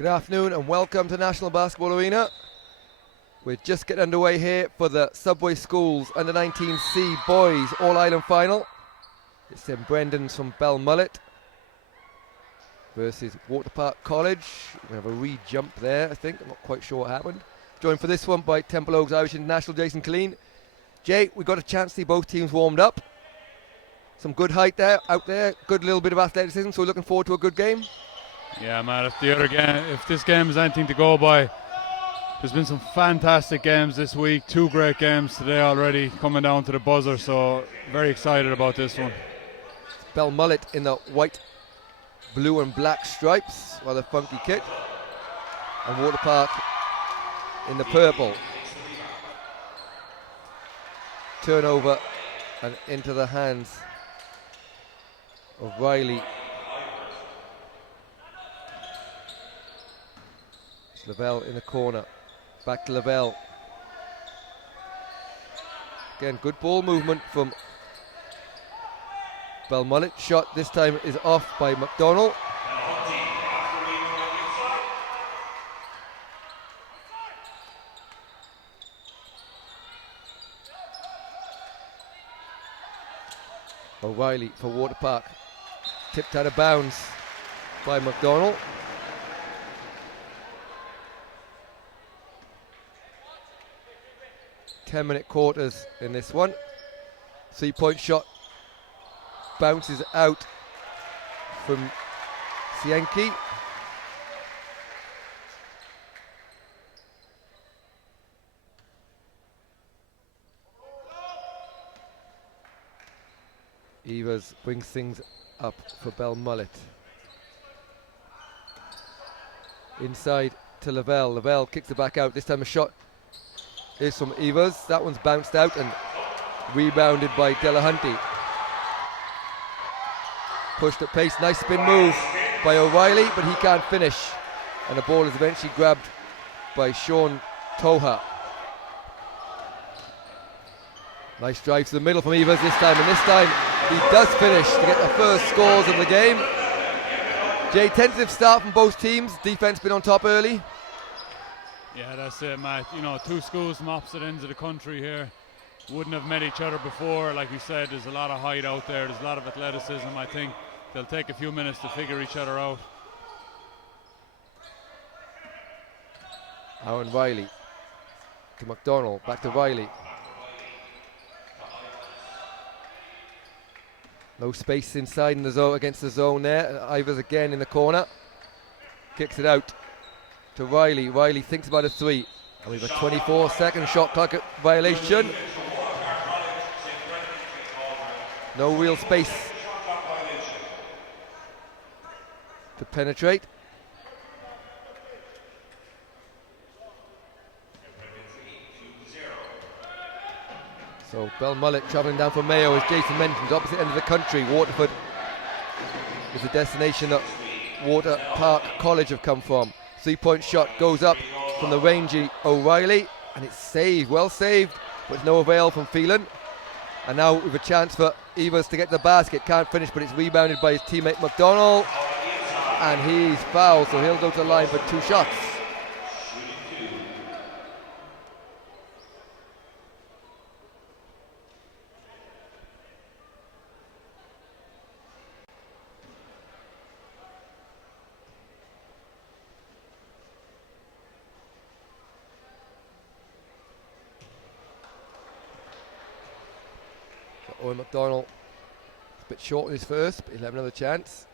Good afternoon and welcome to National Basketball Arena. We're just getting underway here for the Subway Schools U19C Boys All-Ireland Final. It's St Brendan's from Belmullet versus Waterpark College. We have a re-jump there, I think. I'm not quite sure what happened. Joined for this one by Temple Oaks Irish International Jason Killeen. Jay, we got a chance to see both teams warmed up. Some good height out there, good little bit of athleticism, so we're looking forward to a good game. Yeah, man, if this game is anything to go by, there's been some fantastic games this week, 2 great games today already coming down to the buzzer, so very excited about this one. Belmullet in the white, blue and black stripes, rather funky kit, and Waterpark in the purple. Turnover and into the hands of Riley. It's Lavelle in the corner. Back to Lavelle. Again, good ball movement from Belmullet. Shot this time is off by McDonald. O'Reilly for Waterpark. Tipped out of bounds by McDonald. Ten-minute quarters in this one. 3-point shot bounces out from Sienki. Evers brings things up for Belmullet. Inside to Lavelle. Lavelle kicks it back out. This time a shot is from Evers. That one's bounced out and rebounded by Delahunty. Pushed at pace. Nice spin move by O'Reilly, but he can't finish. And the ball is eventually grabbed by Sean Toha. Nice drive to the middle from Evers this time, and this time he does finish to get the first scores of the game. Jay, tentative start from both teams. Defense been on top early. Yeah, that's it, Matt. You know, 2 schools from opposite ends of the country here. Wouldn't have met each other before. Like we said, there's a lot of height out there. There's a lot of athleticism. I think they'll take a few minutes to figure each other out. Aaron Riley to McDonald. Back to Riley. No space inside in the zone against the zone there. Ivers again in the corner. Kicks it out to Riley. Riley thinks about a 3. And we've a 24-second shot clock violation. No real space to penetrate. So Belmullet travelling down from Mayo, as Jason mentioned, opposite end of the country. Waterford is the destination that Waterpark College have come from. 3-point shot goes up from the rangy O'Reilly, and it's saved, well saved, but it's no avail from Phelan. And now we have a chance for Evers to get the basket. Can't finish, but it's rebounded by his teammate McDonald, and he's fouled, so he'll go to the line for 2 shots. Owen McDonald, a bit short in his first, but he'll have another chance.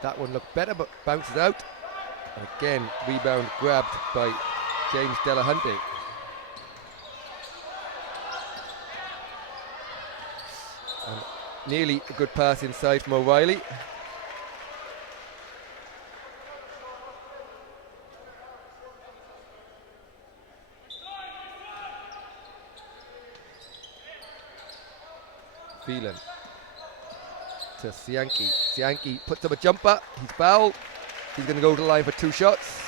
That one looked better, but bounces out. And again, rebound grabbed by James Delahunty. And nearly a good pass inside from O'Reilly. Phelan to Sienki. Sienki puts up a jumper. He's fouled. He's going to go to the line for 2 shots.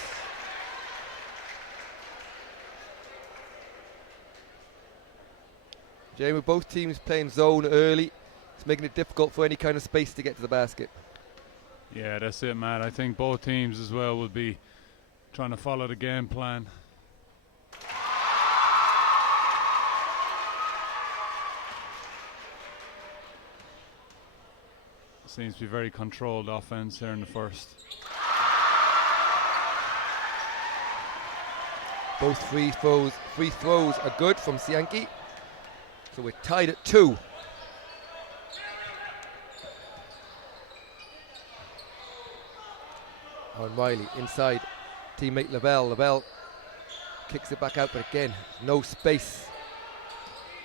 Jay, with both teams playing zone early, It's making it difficult for any kind of space to get to the basket. Yeah, that's it, Matt. I think both teams as well will be trying to follow the game plan. Seems to be very controlled offense here in the first. Both free throws are good from Sianki. So we're tied at 2. On Riley, inside, teammate Lavelle. Lavelle kicks it back out, but again, no space.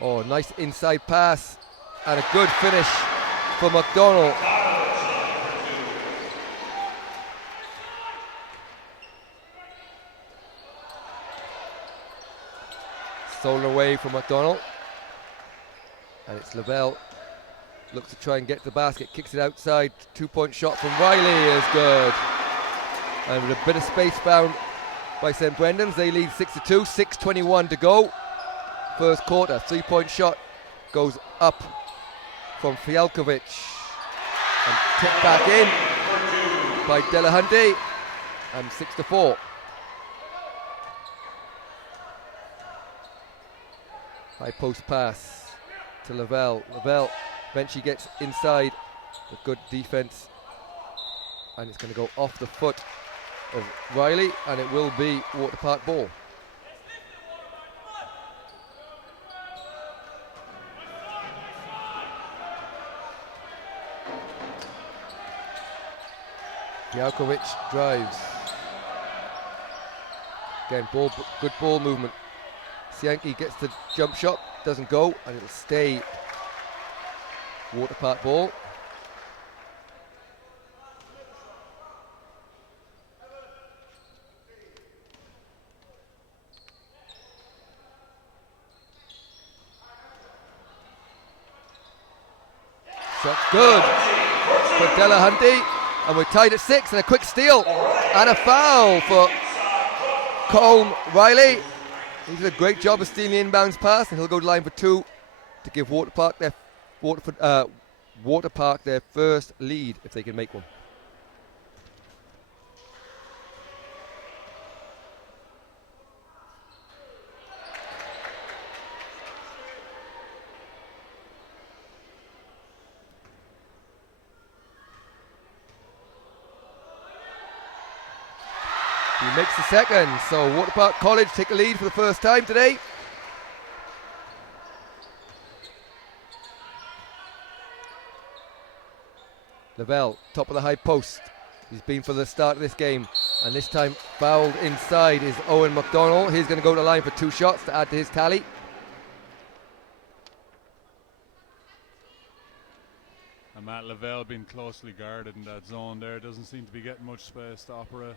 Oh, nice inside pass, and a good finish for McDonald. Stolen away from McDonald. And it's Lavelle. Looks to try and get to the basket, kicks it outside. 2-point shot from Riley is good. And with a bit of space found by St. Brendan's, they lead 6-2, 6:21 to go. First quarter, 3-point shot goes up from Fialkovic. And tipped back in by Delahunty. And 6-4. High post pass to Lavelle. Lavelle eventually gets inside. A good defense. And it's going to go off the foot of Riley, and it will be Waterpark ball. Fialkovic drives. Again, good ball movement. Sianki gets the jump shot, doesn't go, and it'll stay Waterpark ball. Shot's good for Delahunty, and we're tied at 6, and a quick steal and a foul for Colm Riley. He did a great job of stealing the inbounds pass, and he'll go to line for 2 to give Waterpark their first lead if they can make one. He makes the second, so Waterpark College take a lead for the first time today. Lavelle, top of the high post. He's been for the start of this game, and this time fouled inside is Owen McDonald. He's going to go to the line for 2 shots to add to his tally. And Matt Lavelle being closely guarded in that zone there. Doesn't seem to be getting much space to operate.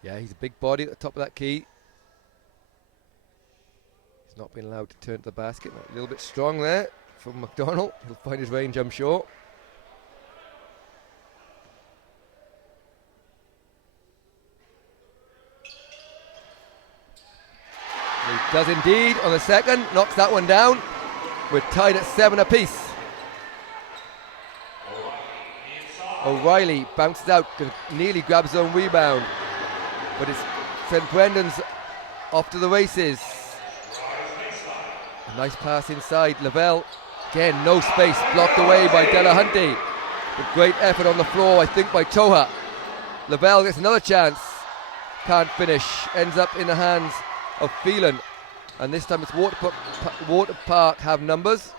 Yeah, he's a big body at the top of that key. He's not been allowed to turn to the basket. A little bit strong there from McDonald. He'll find his range, I'm sure. He does indeed on the second. Knocks that one down. We're tied at 7 apiece. O'Reilly bounces out, nearly grabs his own rebound. But it's St. Brendan's off to the races. A nice pass inside. Lavelle, again, no space, blocked away by Delahunty. But great effort on the floor, I think, by Toha. Lavelle gets another chance. Can't finish. Ends up in the hands of Phelan. And this time it's Waterpark have numbers.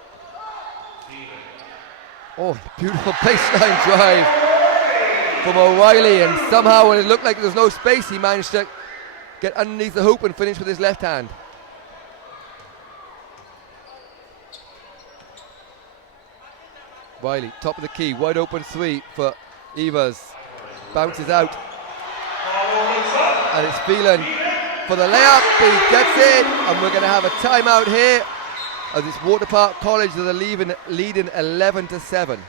Oh, beautiful baseline drive from O'Reilly, and somehow when it looked like there was no space, he managed to get underneath the hoop and finish with his left hand. Riley, top of the key, wide open 3 for Evers. Bounces out. And it's Phelan for the layup. He gets it, and we're going to have a timeout here as it's Waterpark College that are leading 11-7.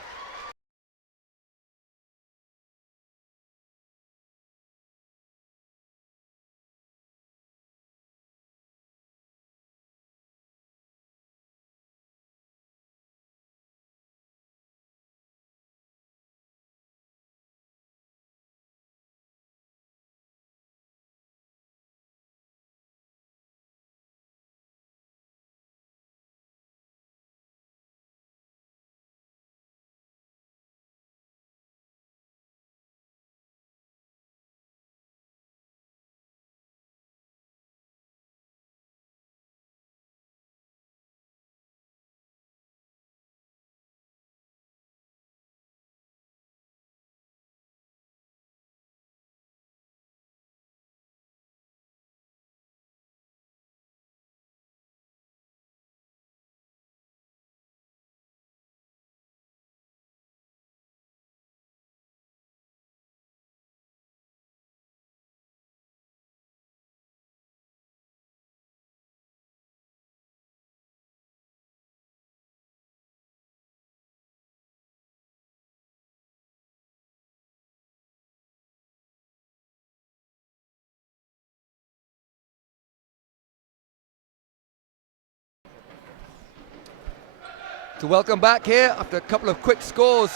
to welcome back here after a couple of quick scores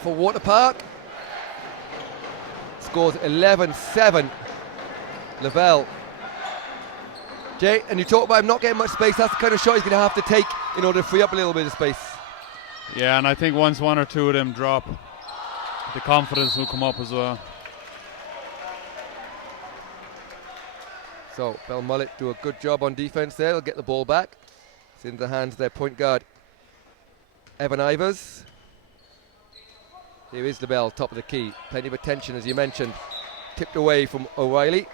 for Waterpark. Scores 11-7. Lavelle. Jay, and you talk about him not getting much space. That's the kind of shot he's going to have to take in order to free up a little bit of space. Yeah, and I think once one or two of them drop, the confidence will come up as well. So Belmullet do a good job on defense there. They'll get the ball back. It's in the hands of their point guard, Evan Ivers. Here is the bell, top of the key. Plenty of attention, as you mentioned. Tipped away from O'Reilly.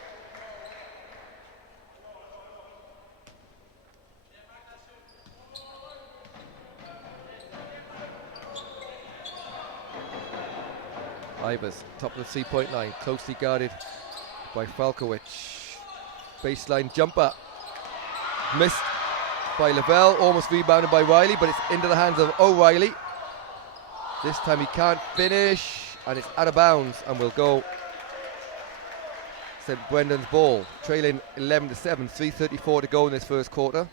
Ivers, top of the 3-point line, closely guarded by Falkowicz. Baseline jumper. Missed by Lavelle, almost rebounded by Riley, but it's into the hands of O'Reilly. This time he can't finish, and it's out of bounds, and will go St. Brendan's ball. Trailing 11-7, 3:34 to go in this first quarter.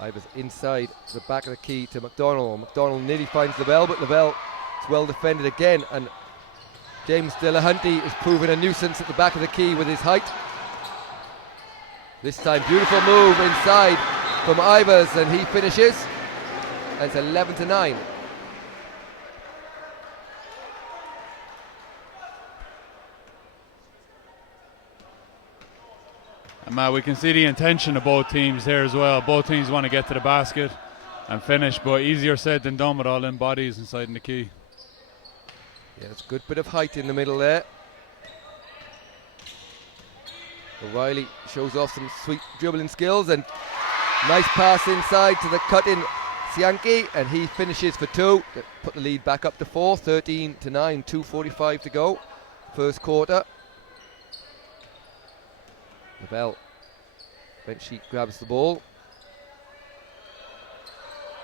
Ivers inside to the back of the key to McDonald. McDonald nearly finds Lavelle, but Lavelle is well defended again, and James Delahunty is proving a nuisance at the back of the key with his height. This time, beautiful move inside from Ivers, and he finishes. And it's 11-9. And we can see the intention of both teams here as well. Both teams want to get to the basket and finish, but easier said than done with all them bodies inside in the key. Yeah, it's a good bit of height in the middle there. O'Reilly shows off some sweet dribbling skills, and nice pass inside to the cut-in Sianki, and he finishes for two to put the lead back up to 4, 13-9, 2:45 to go, first quarter. Lavelle, bench sheet grabs the ball.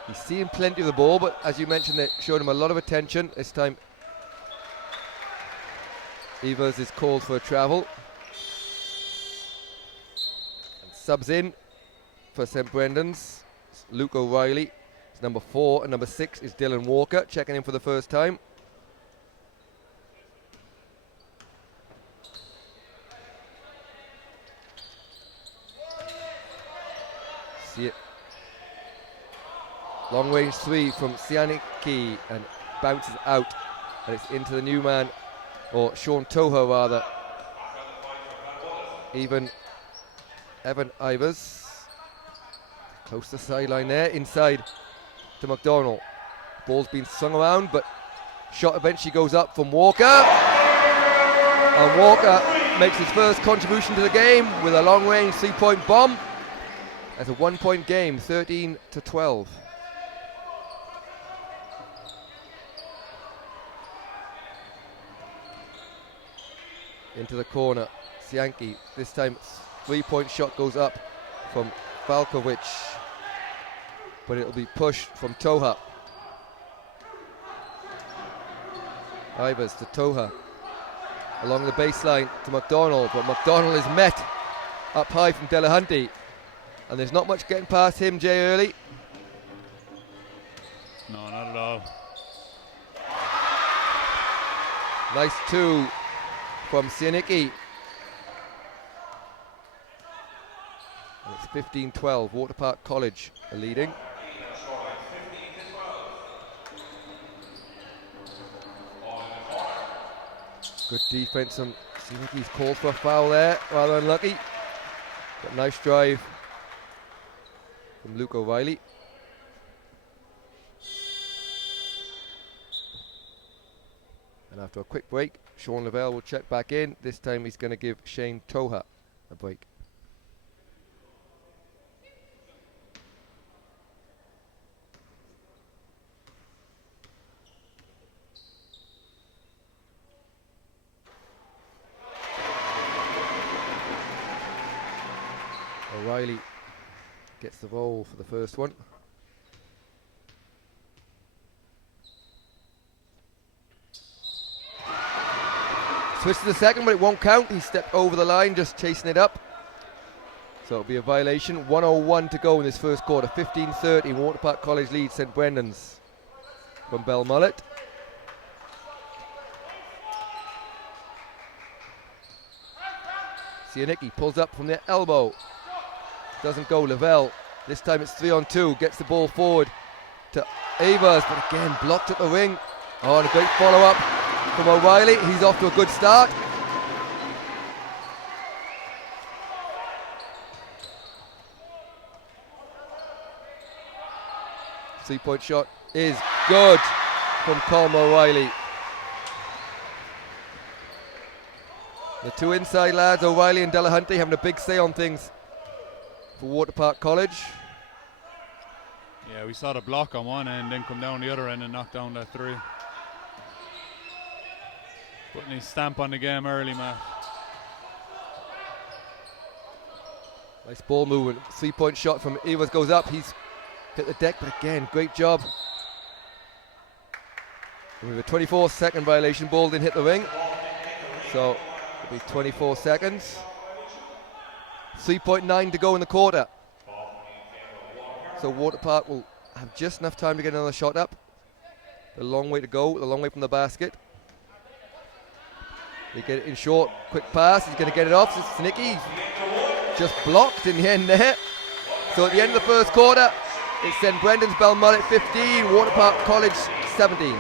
He's seeing plenty of the ball, but as you mentioned, they showed him a lot of attention. This time, Evers is called for a travel. And subs in for St. Brendan's. It's Luke O'Reilly. It's number 4, and number 6 is Dylan Walker, checking in for the first time. See it. Long range 3 from Sianiki, and bounces out, and it's into the new man, or Sean Toho rather. Evan Ivers. Close to the sideline there, inside to McDonald. Ball's been swung around, but shot eventually goes up from Walker. And Walker makes his first contribution to the game with a long range 3-point bomb. That's a 1-point game, 13-12. Into the corner, Sianki. This time, 3-point shot goes up from Falkowicz, but it'll be pushed from Toha. Ivers to Toha. Along the baseline to McDonald, but McDonald is met up high from Delahunty. And there's not much getting past him, Jay Early. No, not at all. Nice 2 from Sianiki. And it's 15-12. Waterpark College are leading. Good defense, and Sianiki's called for a foul there. Rather unlucky. But nice drive from Luke O'Reilly. And after a quick break, Sean Lavelle will check back in. This time he's going to give Shane Toha a break. O'Reilly gets the roll for the first one. Switch to the second, but it won't count. He stepped over the line, just chasing it up. So it'll be a violation. 1:01 to go in this first quarter. 15-30, Waterpark College lead St Brendan's from Belmullet. Sianicki pulls up from the elbow. Doesn't go. Lavelle. This time it's 3-on-2. Gets the ball forward to Avers, but again blocked at the ring. Oh, and a great follow-up from O'Reilly. He's off to a good start. Three-point shot is good from Colm O'Reilly. The two inside lads, O'Reilly and Delahunty, having a big say on things for Waterpark College. Yeah, we saw the block on one end, then come down the other end and knock down that three. Putting his stamp on the game early, Matt. Nice ball movement. Three-point shot from Evers goes up. He's hit the deck, but again, great job. And with a 24-second violation, ball didn't hit the ring. So it'll be 24 seconds. 3.9 to go in the quarter. So Waterpark will have just enough time to get another shot up. A long way to go, a long way from the basket. They get it in short, quick pass, he's going to get it off. Sianicki just blocked in the end there. So at the end of the first quarter, it's St Brendan's Belmullet 15, Waterpark College 17.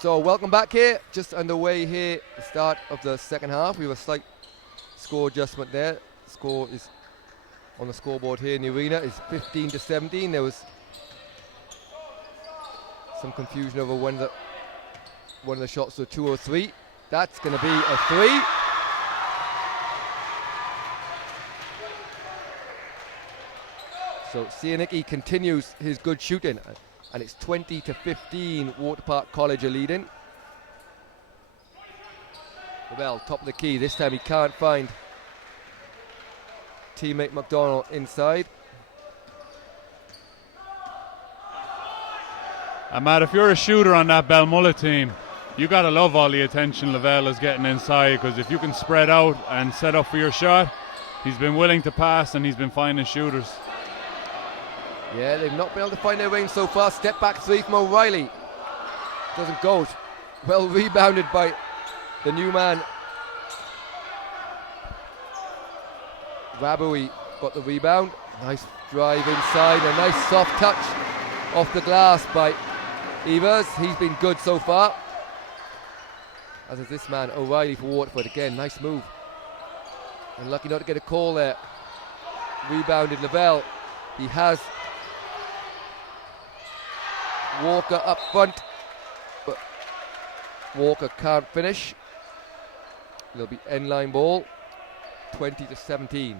So welcome back here, just underway here, the start of the second half. We have a slight score adjustment there. The score is on the scoreboard here in the arena is 15-17. There was some confusion over when one of the shots were 2 or 3. That's going to be a 3. So Sianicki continues his good shooting. And it's 20-15, Waterpark College are leading. Lavelle, top of the key. This time he can't find teammate McDonald inside. And Matt, if you're a shooter on that Belmullet team, you got to love all the attention Lavelle is getting inside, because if you can spread out and set up for your shot, he's been willing to pass and he's been finding shooters. Yeah, they've not been able to find their range so far. Step back 3 from O'Reilly. Doesn't go. Well rebounded by the new man. Raboui got the rebound. Nice drive inside. A nice soft touch off the glass by Evers. He's been good so far. As is this man, O'Reilly for Waterford. Again, nice move. And lucky not to get a call there. Rebounded Lavelle. He has Walker up front, but Walker can't finish. It'll be end-line ball, 20-17.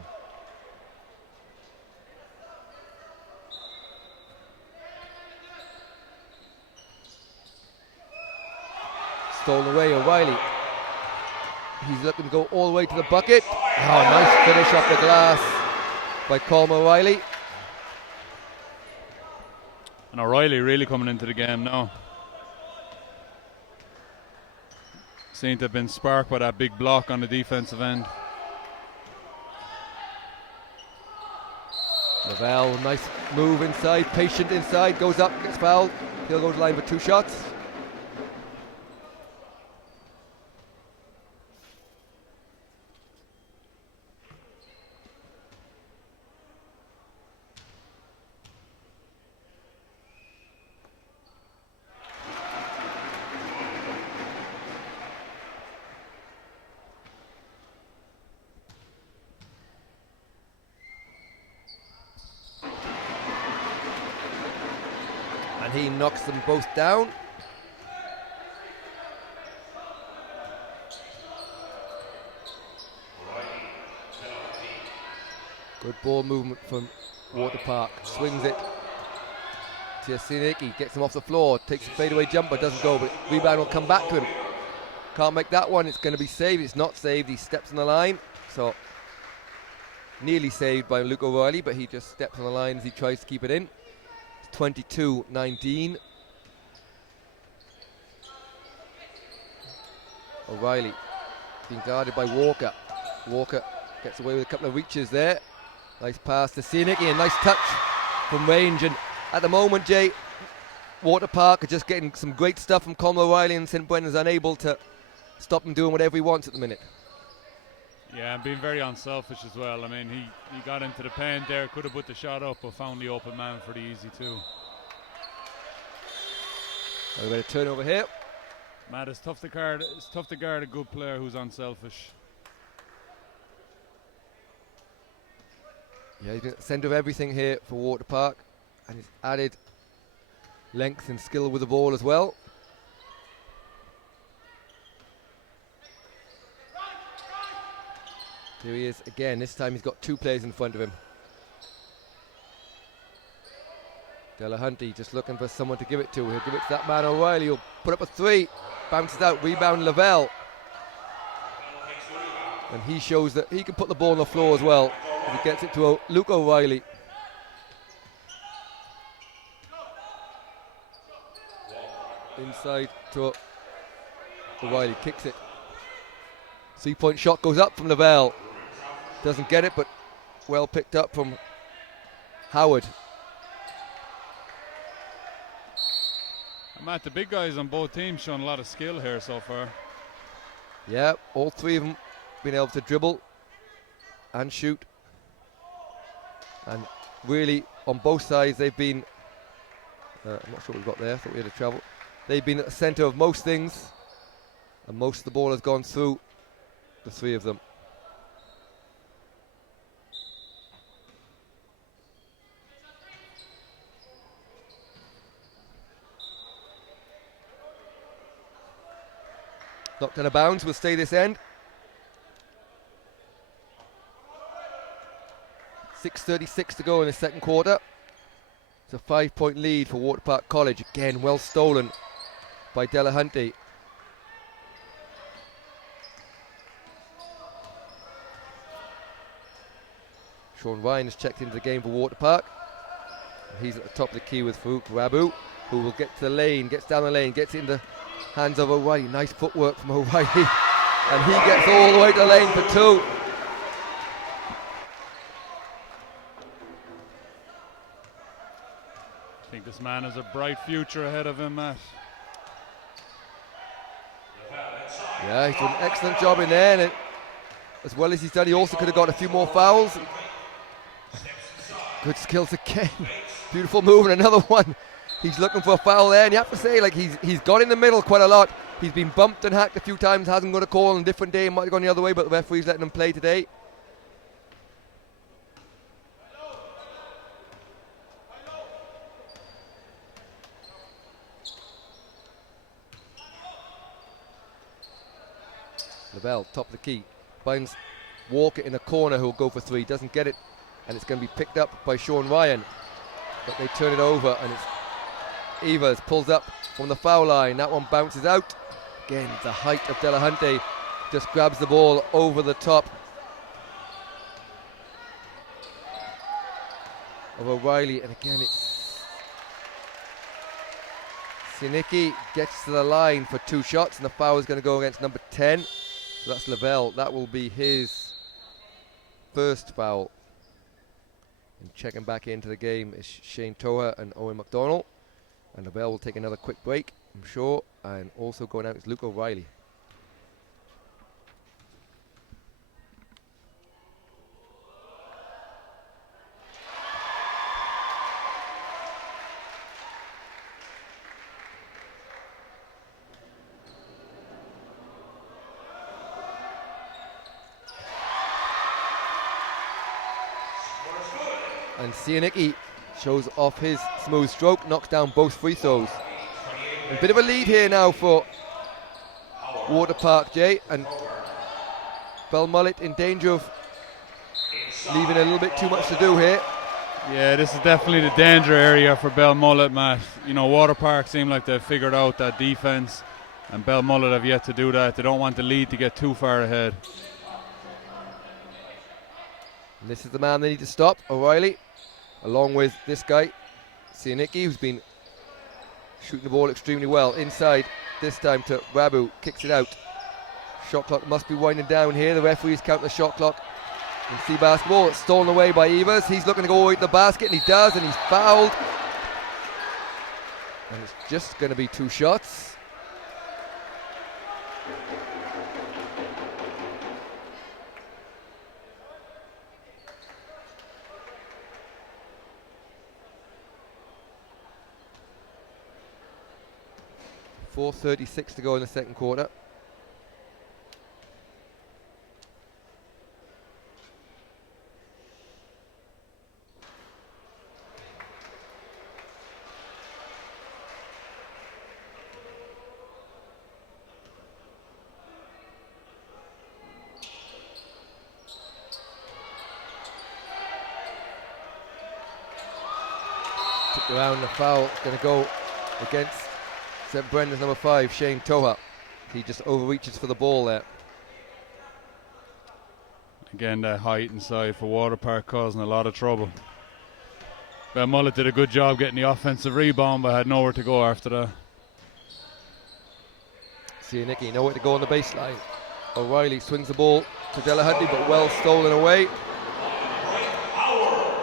Stolen away, O'Reilly. He's looking to go all the way to the bucket. Oh, nice finish off the glass by Colm O'Reilly. And O'Reilly really coming into the game now. Seem to have been sparked by that big block on the defensive end. Lavelle, nice move inside, patient inside, goes up, gets fouled. He'll go to the line for 2 shots. And he knocks them both down. Good ball movement from Waterpark. Swings it to Yasiniki, gets him off the floor, takes a fadeaway jumper, doesn't go, but rebound will come back to him. Can't make that one, it's going to be saved. It's not saved, he steps on the line. So nearly saved by Luke O'Reilly, but he just steps on the line as he tries to keep it in. 22-19. O'Reilly being guarded by Walker. Walker gets away with a couple of reaches there. Nice pass to Sinicki, a nice touch from range. And at the moment, Jay, Waterpark are just getting some great stuff from Colm O'Reilly, and St. Brendan's unable to stop him doing whatever he wants at the minute. Yeah, and being very unselfish as well. I mean, he got into the paint there, could have put the shot up, but found the open man for the easy 2. A bit of turnover here. Matt, it's tough to guard a good player who's unselfish. Yeah, he's the centre of everything here for Waterpark, and he's added length and skill with the ball as well. Here he is again. This time he's got 2 players in front of him. Delahunty just looking for someone to give it to. He'll give it to that man O'Reilly. He'll put up a 3. Bounces out. Rebound Lavelle. And he shows that he can put the ball on the floor as well. He gets it to Luke O'Reilly. Inside to O'Reilly. Kicks it. 3-point shot goes up from Lavelle. Doesn't get it, but well picked up from Howard. Matt, the big guys on both teams showing a lot of skill here so far. Yeah, all 3 of them been able to dribble and shoot. And really, on both sides, they've been... I'm not sure what we've got there. I thought we had a travel. They've been at the centre of most things. And most of the ball has gone through the 3 of them. Knocked out of bounds, will stay this end. 6:36 to go in the second quarter. It's a 5-point lead for Waterpark College. Again, well stolen by Delahunty. Sean Ryan has checked into the game for Waterpark. He's at the top of the key with Farouk Rabu, who will get to the lane, gets down the lane, gets in the hands of O'Reilly. Nice footwork from O'Reilly. And he gets all the way to the lane for 2. I think this man has a bright future ahead of him, Matt. Yeah, he's done an excellent job in there. And as well as he's done, he also could have got a few more fouls. Good skills again. Beautiful move, and another one. He's looking for a foul there, and you have to say, like, he's got in the middle quite a lot. He's been bumped and hacked a few times, hasn't got a call on a different day, might have gone the other way, but the referee's letting him play today. Lavelle, top of the key, finds Walker in a corner who'll go for 3, doesn't get it, and it's going to be picked up by Sean Ryan, but they turn it over, and it's Evers pulls up from the foul line. That one bounces out. Again, the height of Delahunty just grabs the ball over the top of O'Reilly, and again it's Sinicki gets to the line for 2 shots, and the foul is going to go against number 10. So that's Lavelle. That will be his first foul. And checking back into the game is Shane Toa and Owen McDonald. And Lavelle will take another quick break, I'm sure. And also going out is Luke O'Reilly. And Sianicki shows off his smooth stroke, knocks down both free throws. A bit of a lead here now for Waterpark, Jay, and Belmullet in danger of leaving a little bit too much to do here. Yeah, this is definitely the danger area for Belmullet, Matt. You know, Waterpark seem like they've figured out that defense, and Belmullet have yet to do that. They don't want the lead to get too far ahead. And this is the man they need to stop, O'Reilly, along with this guy, Sianicki, who's been shooting the ball extremely well. Inside, this time to Rabu, kicks it out. Shot clock must be winding down here. The referees count the shot clock. And see basketball, it's stolen away by Evers. He's looking to go away to the basket, and he does, and he's fouled. And it's just going to be 2 shots. .436 to go in the second quarter. Took around the foul, going to go against St. Brendan's number 5, Shane Toha. He just overreaches for the ball there. Again, that height inside for Waterpark causing a lot of trouble. Belmullet did a good job getting the offensive rebound, but had nowhere to go after that. Sianicki nowhere to go on the baseline. O'Reilly swings the ball to Delahunty, but well stolen away.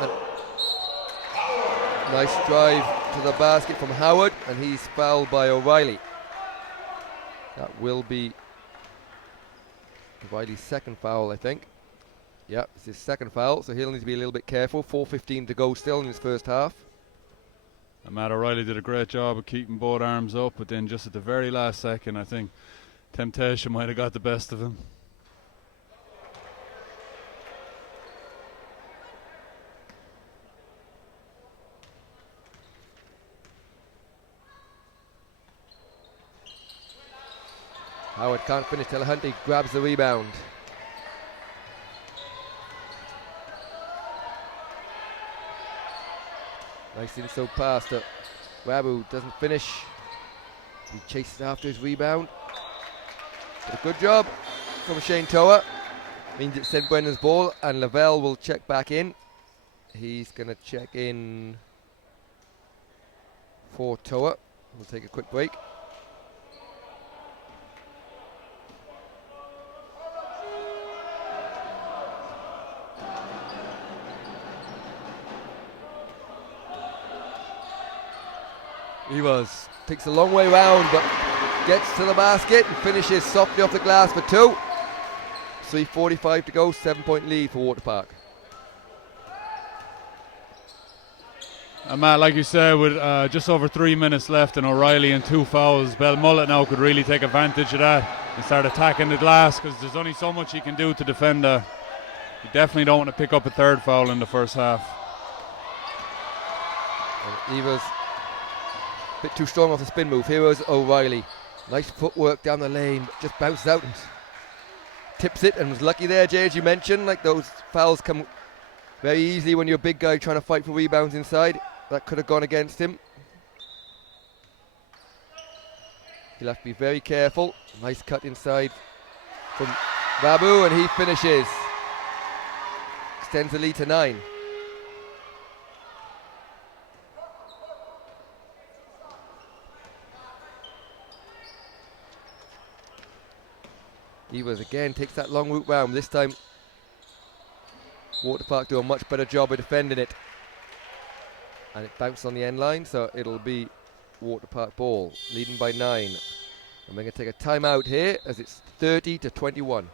And nice drive to the basket from Howard, and he's fouled by O'Reilly. That will be O'Reilly's second foul, I think. Yeah, it's his second foul, so he'll need to be a little bit careful. 4:15 to go still in his first half. And Matt O'Reilly did a great job of keeping both arms up, but then just at the very last second, I think temptation might have got the best of him. Howard can't finish. Delahunty grabs the rebound. Nice inside pass to Rabu, doesn't finish. He chases after his rebound. But a good job from Shane Toa. Means it's St. Brendan's ball, and Lavelle will check back in. He's going to check in for Toa. We'll take a quick break. Evers takes a long way round, but gets to the basket and finishes softly off the glass for 2. 3:45 to go, 7-point lead for Waterpark. And Matt, like you said, with just over 3 minutes left and O'Reilly and 2 fouls, Belmullet now could really take advantage of that and start attacking the glass, because there's only so much he can do to defend that. You definitely don't want to pick up a 3rd foul in the first half. And Evers bit too strong off the spin move. Here is O'Reilly. Nice footwork down the lane, but just bounces out and tips it, and was lucky there, Jay, as you mentioned. Like, those fouls come very easily when you're a big guy trying to fight for rebounds inside. That could have gone against him. He'll have to be very careful. Nice cut inside from Rabu, and he finishes. Extends the lead to 9. Evers again takes that long route round. This time Waterpark do a much better job of defending it. And it bounced on the end line, so it'll be Waterpark ball, leading by 9. And we're going to take a timeout here as it's 30-21.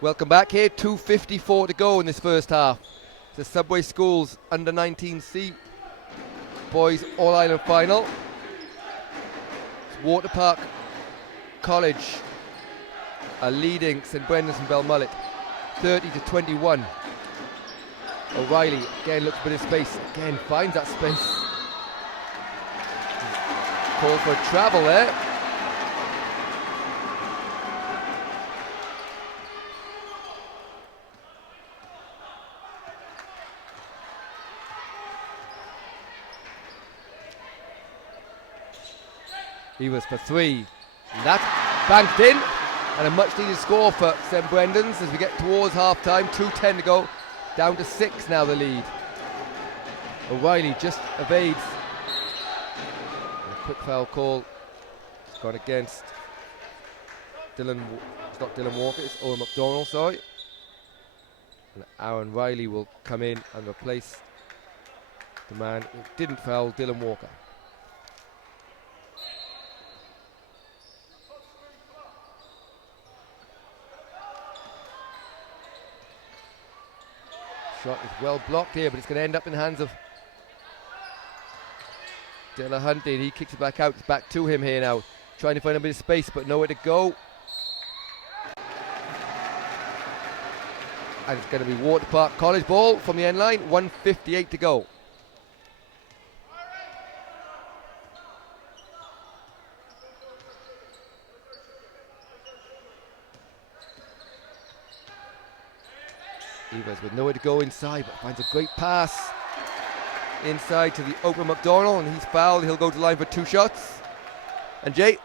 Welcome back here, 2:54 to go in this first half. The Subway Schools under 19C boys All-Ireland final. It's Waterpark College are leading St Brendan's and Belmullet 30-21. O'Reilly again looks for a bit of space, again finds that space. Call for travel there. Evers for 3. And that's banked in. And a much needed score for St Brendan's as we get towards half time. 2:10 to go. Down to 6 now the lead. O'Reilly just evades. And a quick foul call. It's gone against Dylan. It's not Dylan Walker, it's Owen McDonald, sorry. And Aaron Riley will come in and replace the man who didn't foul, Dylan Walker. Shot is well blocked here, but it's going to end up in the hands of Delahunty. He kicks it back out. It's back to him here now. Trying to find a bit of space, but nowhere to go. And it's going to be Waterpark College ball from the end line. 1:58 to go. Evers with nowhere to go inside, but finds a great pass inside to the open McDonald, and he's fouled. He'll go to the line for 2 shots. And Jay,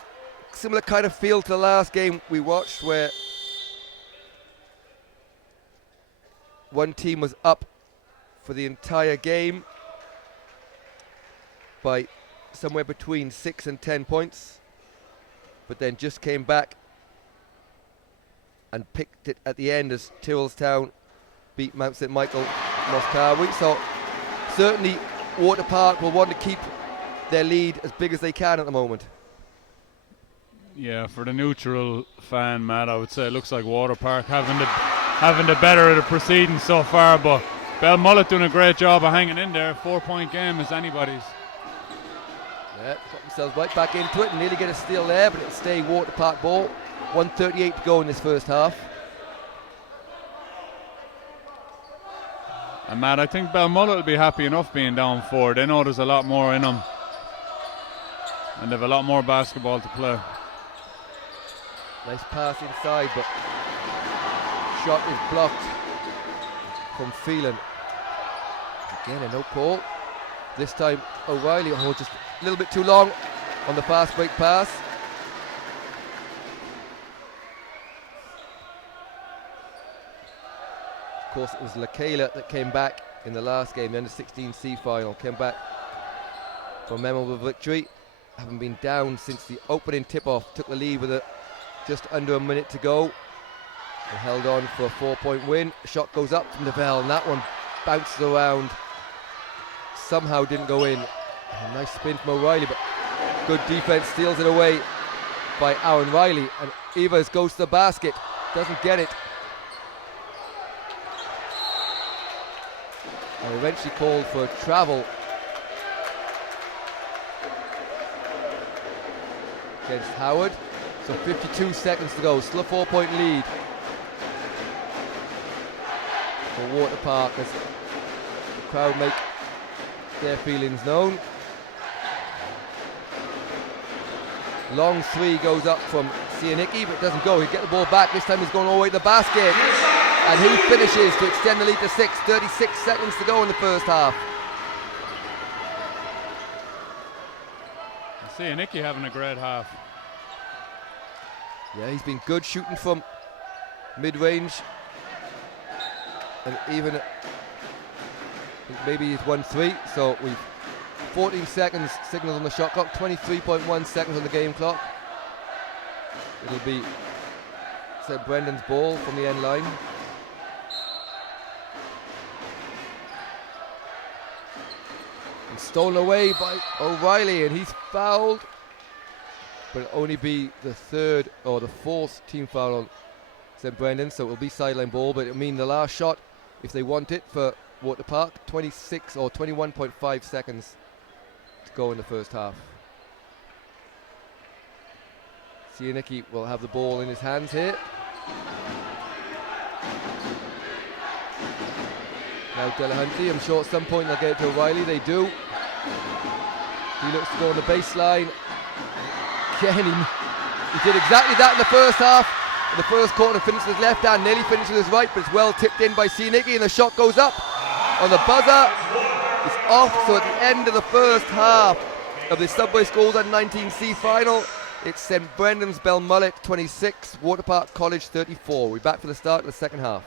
similar kind of feel to the last game we watched, where one team was up for the entire game by somewhere between 6 and 10 points, but then just came back and picked it at the end as Tyrrellstown beat Mount St Michael Mosscarwy. So certainly Waterpark will want to keep their lead as big as they can at the moment. Yeah, for the neutral fan, Matt, I would say it looks like Waterpark having the better of the proceedings so far, but Belmullet doing a great job of hanging in there. 4-point game is anybody's. Yeah, got themselves right back into it and nearly get a steal there, but it'll stay Waterpark ball. 1:38 to go in this first half. And Matt, I think Belmullet will be happy enough being down 4. They know there's a lot more in them, and they have a lot more basketball to play. Nice pass inside, but shot is blocked from Phelan. Again, a no call. This time O'Reilly, just a little bit too long on the fast break pass. Of course, it was LaKayla that came back in the last game, the under 16C final, came back for a memorable victory. haven't been down since the opening tip-off. Took the lead with just under a minute to go. They held on for a 4-point win. Shot goes up from Neville, and that one bounces around. Somehow didn't go in. A nice spin from O'Reilly, but good defense, steals it away by Aaron Riley. And Evers goes to the basket, doesn't get it. And eventually called for a travel against Howard. So 52 seconds to go, still a 4-point lead for Waterpark as the crowd make their feelings known. Long three goes up from Sianicki, but doesn't go. He'll get the ball back. This time he's going all the way to the basket. And he finishes to extend the lead to 6. 36 seconds to go in the first half. Sianicki having a great half. Yeah, he's been good shooting from mid-range. And even, I think maybe he's 1-3. So we've 14 seconds signals on the shot clock, 23.1 seconds on the game clock. It'll be St. Brendan's ball from the end line. And stolen away by O'Reilly, and he's fouled. But it'll only be the third or the fourth team foul on St. Brendan, so it'll be sideline ball, but it'll mean the last shot, if they want it, for Waterpark, 26 or 21.5 seconds to go in the first half. Sianicki will have the ball in his hands here. Now Delahunty, I'm sure at some point they'll get it to O'Reilly, they do. He looks to go on the baseline. Again, he did exactly that in the first half. In the first quarter, finished with his left hand, nearly finished with his right, but it's well tipped in by Sianicki, and the shot goes up on the buzzer. It's off, so at the end of the first half of the Subway Schools U19C final, it's St. Brendan's Belmullet 26, Waterpark College 34. We're back for the start of the second half.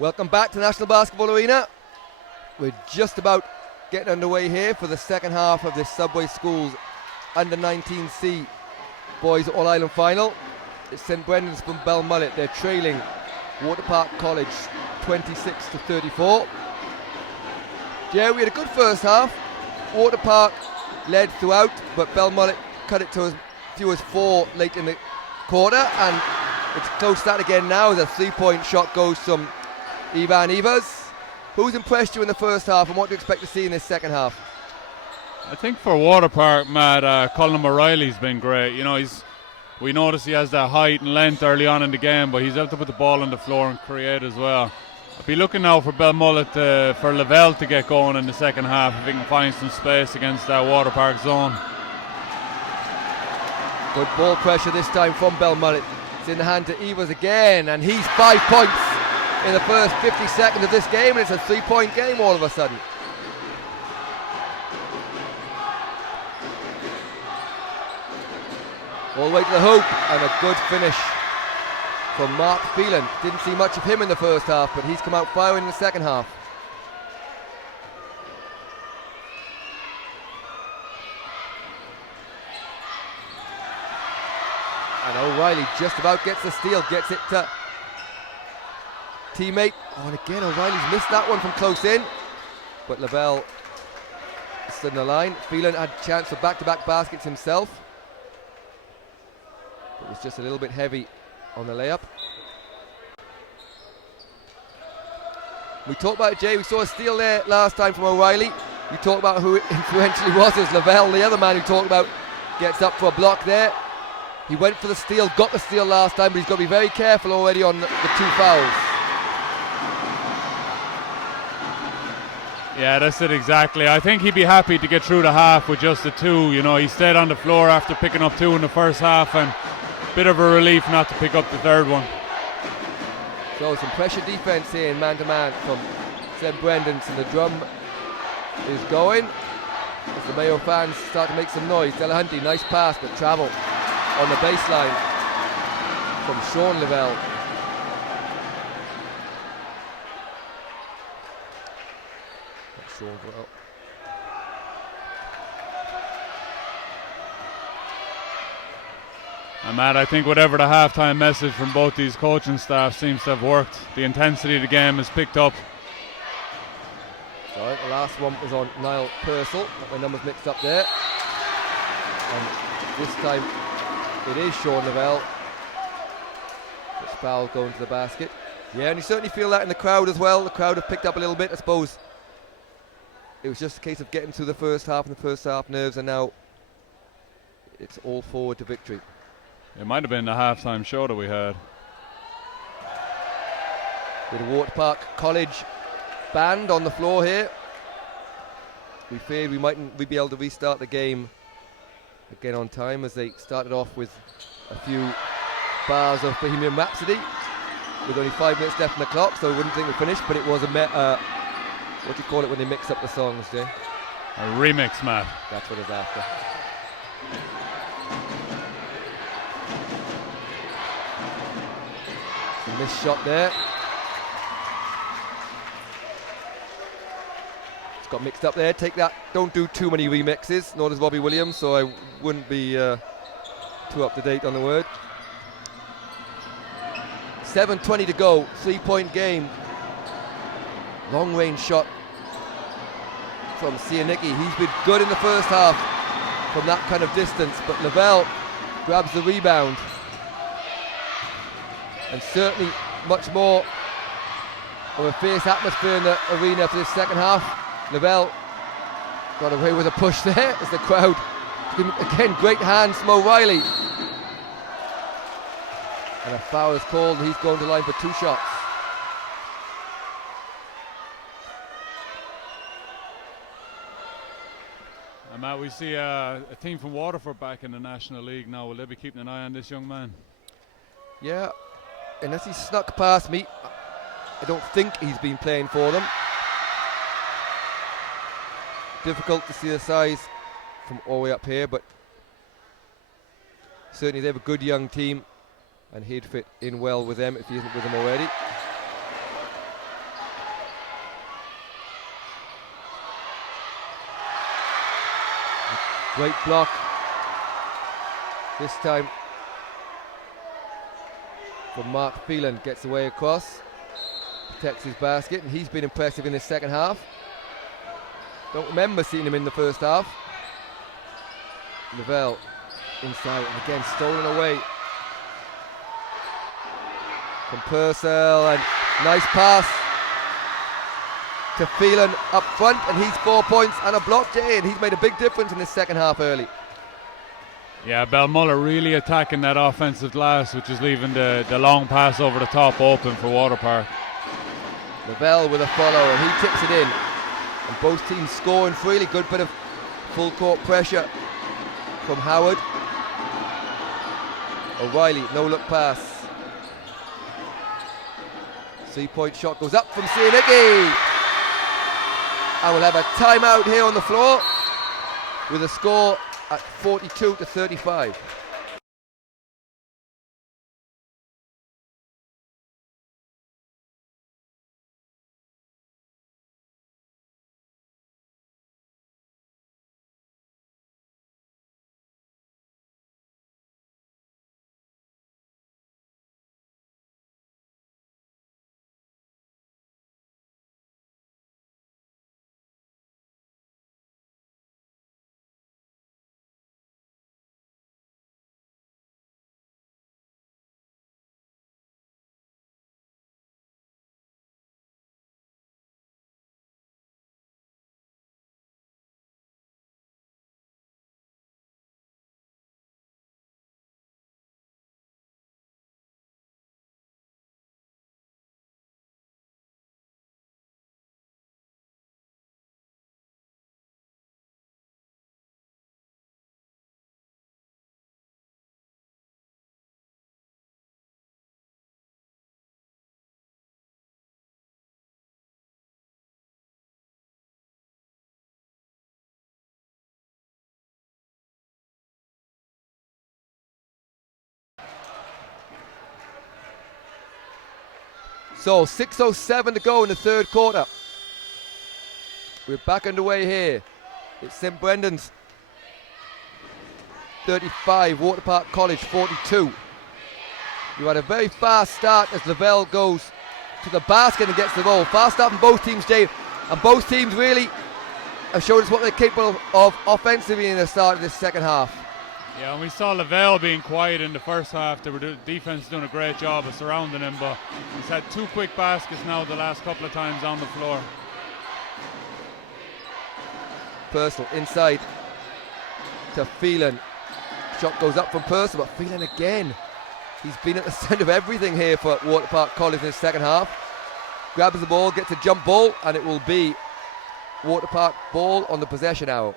Welcome back to National Basketball Arena. We're just about getting underway here for the second half of this Subway Schools U19C Boys All-Ireland Final. It's St Brendan's from Belmullet. They're trailing Waterpark College 26-34. Yeah, we had a good first half. Waterpark led throughout, but Belmullet cut it to as few as 4 late in the quarter, and it's close to that again now as a 3-point shot goes from Ivan Evers. Who's impressed you in the first half, and what do you expect to see in this second half? I think for Waterpark, Matt, Colin O'Reilly's been great. You know, we notice he has that height and length early on in the game, but he's able to put the ball on the floor and create as well. I'll be looking now for Belmullet, for Lavelle to get going in the second half if he can find some space against that Waterpark zone. Good ball pressure this time from Belmullet. It's in the hand to Evers again, and he's 5 points in the first 50 seconds of this game, and it's a 3-point game all of a sudden. All the way to the hoop, and a good finish from Mark Phelan. Didn't see much of him in the first half, but he's come out firing in the second half. And O'Reilly just about gets the steal, gets it to teammate. Oh, and again, O'Reilly's missed that one from close in, but Lavelle stood in the line. Phelan had a chance for back-to-back baskets himself. It was just a little bit heavy on the layup. We talked about it, Jay. We saw a steal there last time from O'Reilly. You talked about who influentially was as Lavelle, the other man who talked about, gets up for a block there. He went for the steal, got the steal last time, but he's got to be very careful already on the 2 fouls. Yeah, that's it exactly. I think he'd be happy to get through the half with just the 2. You know, he stayed on the floor after picking up 2 in the first half, and bit of a relief not to pick up the 3rd one. So some pressure defense here in man-to-man from St Brendan's, and the drum is going as the Mayo fans start to make some noise. Delahunty, nice pass, but travel on the baseline from Sean Lavelle. Sean Lavelle. And Matt, I think whatever the halftime message from both these coaching staff seems to have worked. The intensity of the game has picked up. So the last one was on Niall Purcell. Got my numbers mixed up there. And this time it is Sean Lavelle. It's foul going to the basket. Yeah, and you certainly feel that in the crowd as well. The crowd have picked up a little bit. I suppose it was just a case of getting through the first half and the first half nerves, and now it's all forward to victory. It might have been the halftime show that we had. With a Waterpark College band on the floor here. We feared we mightn't be able to restart the game again on time, as they started off with a few bars of Bohemian Rhapsody with only 5 minutes left on the clock, so we wouldn't think we finished, but it was what do you call it when they mix up the songs, Jay? A remix, Matt. That's what it's after. Missed shot there. It's got mixed up there. Take that. Don't do too many remixes. Nor does Robbie Williams, so I wouldn't be too up to date on the word. 7:20 to go. 3-point game. Long range shot from Sianicki. He's been good in the first half from that kind of distance, but Lavelle grabs the rebound. And certainly much more of a fierce atmosphere in the arena for this second half. Lavelle got away with a push there as the crowd, again, great hands from O'Reilly. And a foul is called, and he's going to the line for 2 shots. And Matt, we see a team from Waterford back in the National League now. Will they be keeping an eye on this young man? Yeah, unless he snuck past me, I don't think he's been playing for them. Difficult to see the size from all the way up here, but certainly they have a good young team, and he'd fit in well with them if he isn't with them already. Great block. This time from Mark Phelan, gets away across, protects his basket, and he's been impressive in the second half. Don't remember seeing him in the first half. Lavelle inside, and again stolen away from Purcell, and nice pass to Phelan up front, and he's 4 points and a block to in. He's made a big difference in this second half early. Yeah, Belmullet really attacking that offensive glass, which is leaving the long pass over the top open for Waterpark. Lavelle with a follow, and he tips it in. And both teams scoring freely. Good bit of full court pressure from Howard. O'Reilly, no look pass. 3-point shot goes up from Sianicki. And we'll have a timeout here on the floor with a score at 42-35. So 6:07 to go in the third quarter. We're back underway here. It's St. Brendan's 35, Waterpark College 42. You had a very fast start as Lavelle goes to the basket and gets the ball. Fast start from both teams, Dave. And both teams really have shown us what they're capable of offensively in the start of this second half. Yeah, and we saw Lavelle being quiet in the first half. The defense doing a great job of surrounding him, but he's had 2 quick baskets now the last couple of times on the floor. Purcell inside to Phelan. Shot goes up from Purcell, but Phelan again. He's been at the centre of everything here for Waterpark College in the second half. Grabs the ball, gets a jump ball, and it will be Waterpark ball on the possession arrow.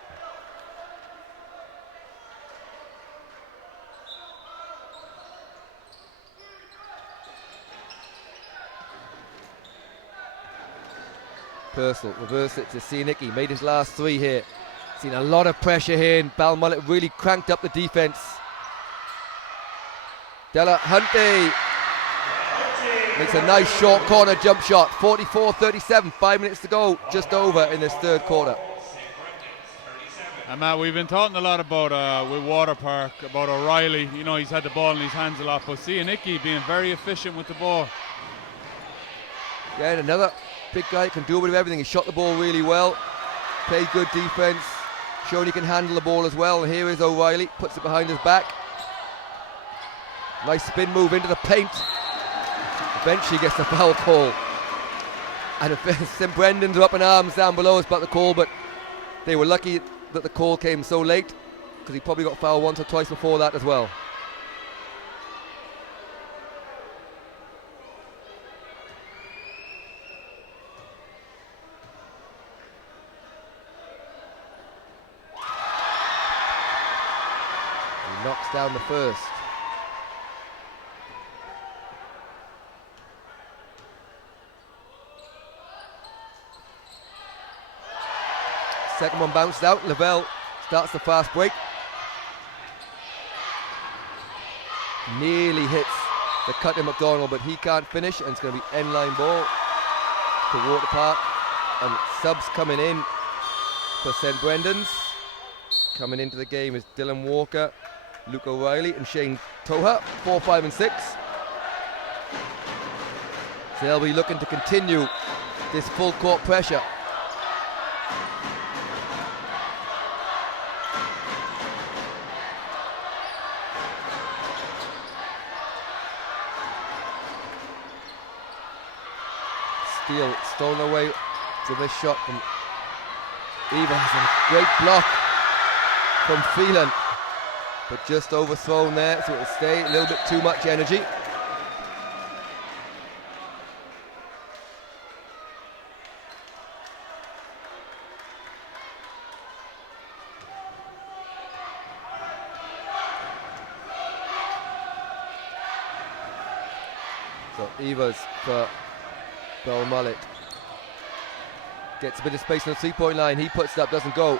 Purcell reverse it to Sianicki, made his last 3 here. Seen a lot of pressure here, and Belmullet really cranked up the defense. Della Hunte makes a nice short corner jump shot. 44-37, 5 minutes to go, just over in this third quarter. And Matt, we've been talking a lot about with Waterpark, about O'Reilly. You know, he's had the ball in his hands a lot, but Sianicki being very efficient with the ball. Yeah, and another big guy can do a bit of everything. He shot the ball really well, played good defense, shown he can handle the ball as well. And here is O'Reilly, puts it behind his back. Nice spin move into the paint. Eventually gets the foul call. And St. Brendan's are up in arms down below us about the call, but they were lucky that the call came so late, because he probably got fouled once or twice before that as well. He knocks down the first. Second one bounced out. Lavelle starts the fast break. Nearly hits the cut in McDonald, but he can't finish, and it's going to be end-line ball to Waterpark. And subs coming in for St. Brendan's. Coming into the game is Dylan Walker, Luke O'Reilly and Shane Toha, 4, 5 and 6. So they'll be looking to continue this full court pressure. Steele stolen away from this shot from Evans, and a great block from Phelan, but just overthrown there, so it'll stay a little bit too much energy. So Evers for Belmullet. Gets a bit of space on the 3-point line. He puts it up, doesn't go.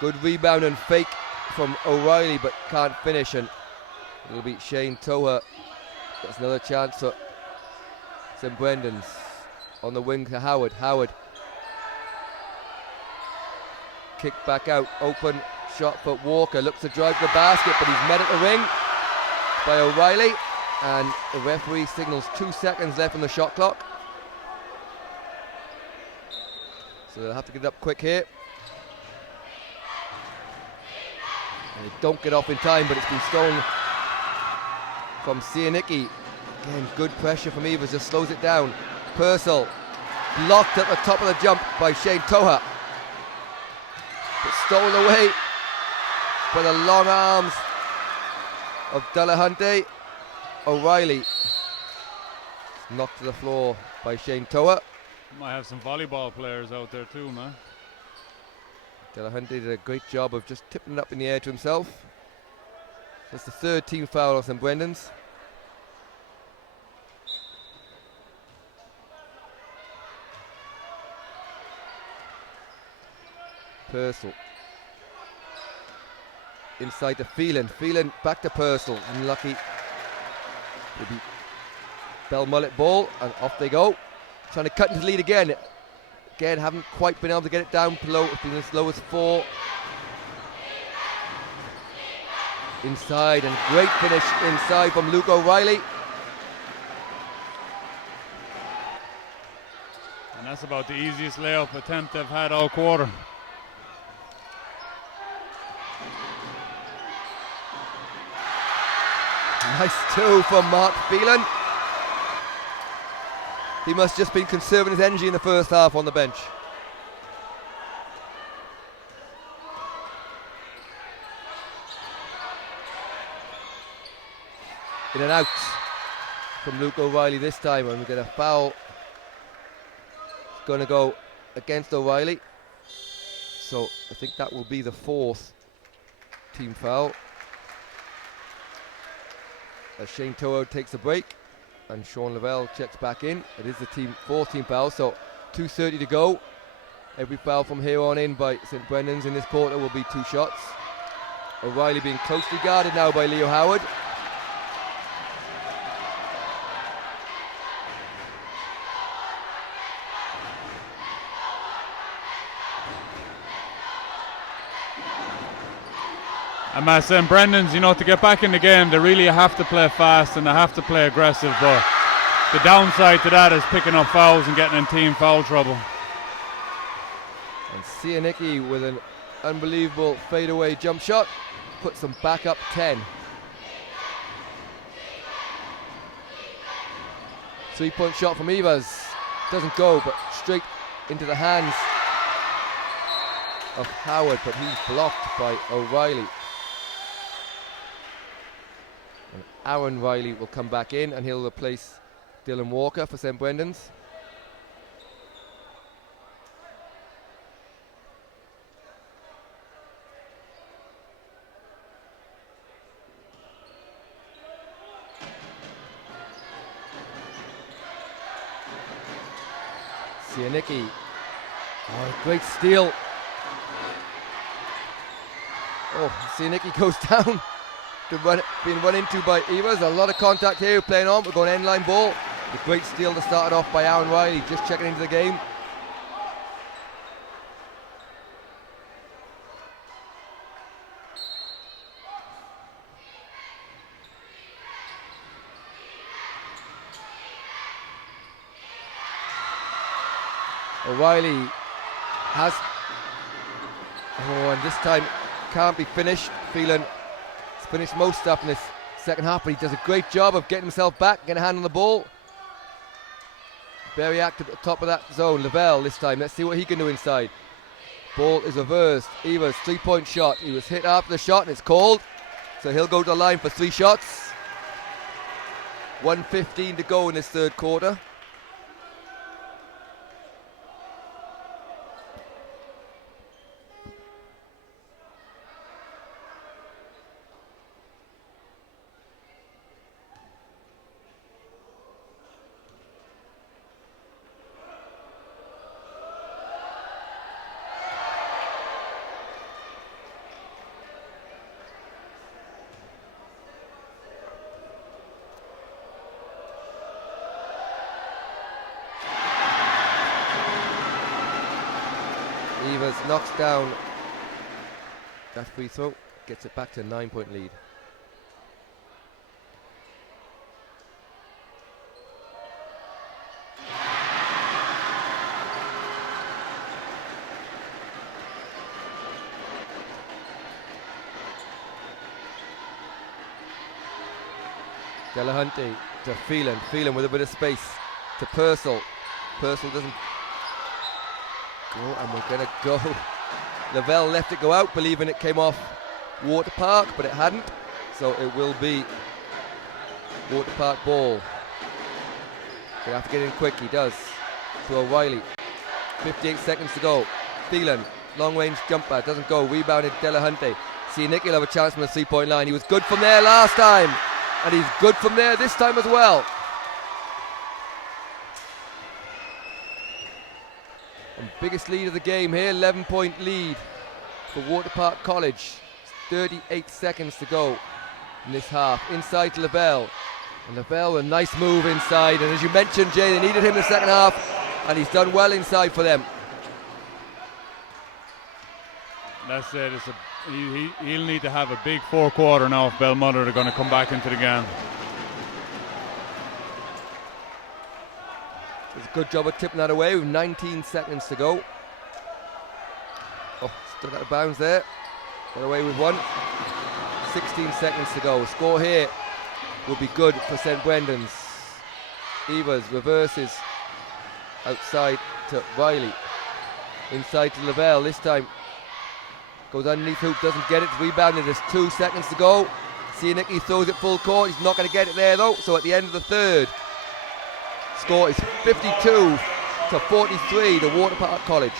Good rebound and fake from O'Reilly, but can't finish. And it'll be Shane Toha. That's another chance for St. Brendan's. On the wing to Howard. Howard. Kick back out. Open shot for Walker. Looks to drive the basket, but he's met at the ring by O'Reilly. And the referee signals 2 seconds left on the shot clock. So they'll have to get it up quick here. And they don't get off in time, but it's been stolen from Sianicki. Again, good pressure from Evers, just slows it down. Purcell blocked at the top of the jump by Shane Toha. But stolen away by the long arms of Delahunty. O'Reilly knocked to the floor by Shane Toha. Might have some volleyball players out there too, man. Delahunty did a great job of just tipping it up in the air to himself. That's the third team foul of St. Brendan's. Purcell inside to Phelan. Phelan back to Purcell. Unlucky. It'll be Belmullet ball, and off they go. Trying to cut into the lead again. Again, haven't quite been able to get it down below. It's been as low as 4. Inside, and great finish inside from Luke O'Reilly. And that's about the easiest layup attempt they've had all quarter. Nice 2 from Mark Phelan. He must just been conserving his energy in the first half on the bench. In and out from Luke O'Reilly this time, and we get a foul. It's going to go against O'Reilly. So I think that will be the 4th team foul. As Shane Toha takes a break and Sean Lavelle checks back in. It is the 4th team foul, so 2:30 to go. Every foul from here on in by St. Brendan's in this quarter will be 2 shots. O'Reilly being closely guarded now by Leo Howard. And my St. Brendan's, to get back in the game, they really have to play fast and they have to play aggressive, but the downside to that is picking up fouls and getting in team foul trouble. And Sianicki with an unbelievable fadeaway jump shot puts them back up 10. 3-point shot from Evers. Doesn't go, but straight into the hands of Howard, but he's blocked by O'Reilly. And Aaron Riley will come back in and he'll replace Dylan Walker for St. Brendan's. Sianicki. Oh, great steal. Oh, Sianicki goes down. Being run into by Evers. A lot of contact here playing on. We're going end line ball. The great steal to start it off by Aaron Riley, just checking into the game. O'Reilly has, and this time can't be finished. Phelan has finished most stuff in this second half, but he does a great job of getting himself back, getting a hand on the ball. Very active at the top of that zone. Lavelle this time, let's see what he can do inside. Ball is reversed. Evers, 3-point shot. He was hit after the shot and it's called, so he'll go to the line for 3 shots. 1:15 to go in this third quarter. Evers knocks down that free throw, gets it back to a 9-point lead. Delahunty to Phelan with a bit of space to Purcell. Purcell doesn't go, and we're going to go. Lavelle left it go out, believing it came off Waterpark, but it hadn't, so it will be Waterpark ball. They have to get in quick, he does, to O'Reilly. 58 seconds to go. Phelan, long range jumper, doesn't go, rebounded Delahunty. See, Nicky will have a chance from the 3-point line. He was good from there last time, and he's good from there this time as well. And biggest lead of the game here, 11-point lead for Waterpark College. 38 seconds to go in this half. Inside to Lavelle. And Lavelle, a nice move inside. And as you mentioned, Jay, they needed him in the second half, and he's done well inside for them. That's it. He'll need to have a big 4th quarter now if Belmullet are going to come back into the game. Does a good job of tipping that away with 19 seconds to go. Oh, still out of bounds there. Got away with one. 16 seconds to go. Score here will be good for St. Brendan's. Evers reverses outside to Riley. Inside to Lavelle. This time goes underneath hoop, doesn't get it. It's rebounded. There's 2 seconds to go. See, Nicky throws it full court. He's not going to get it there though. So at the end of the third, score is 52 to 43 to Waterpark College.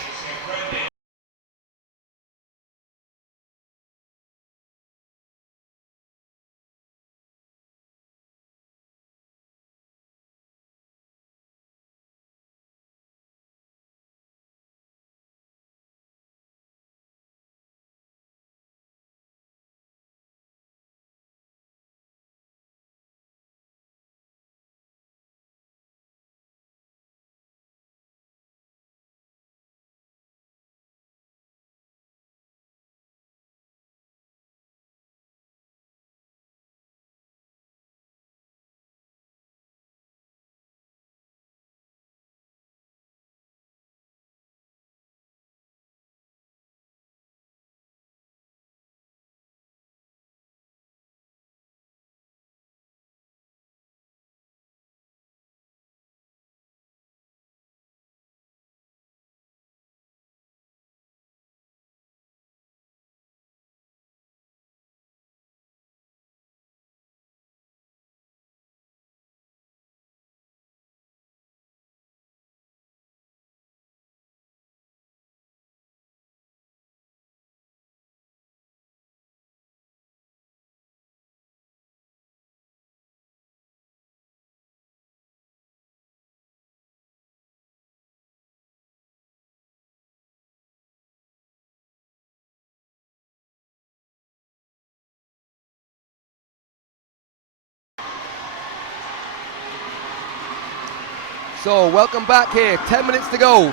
So welcome back here, 10 minutes to go.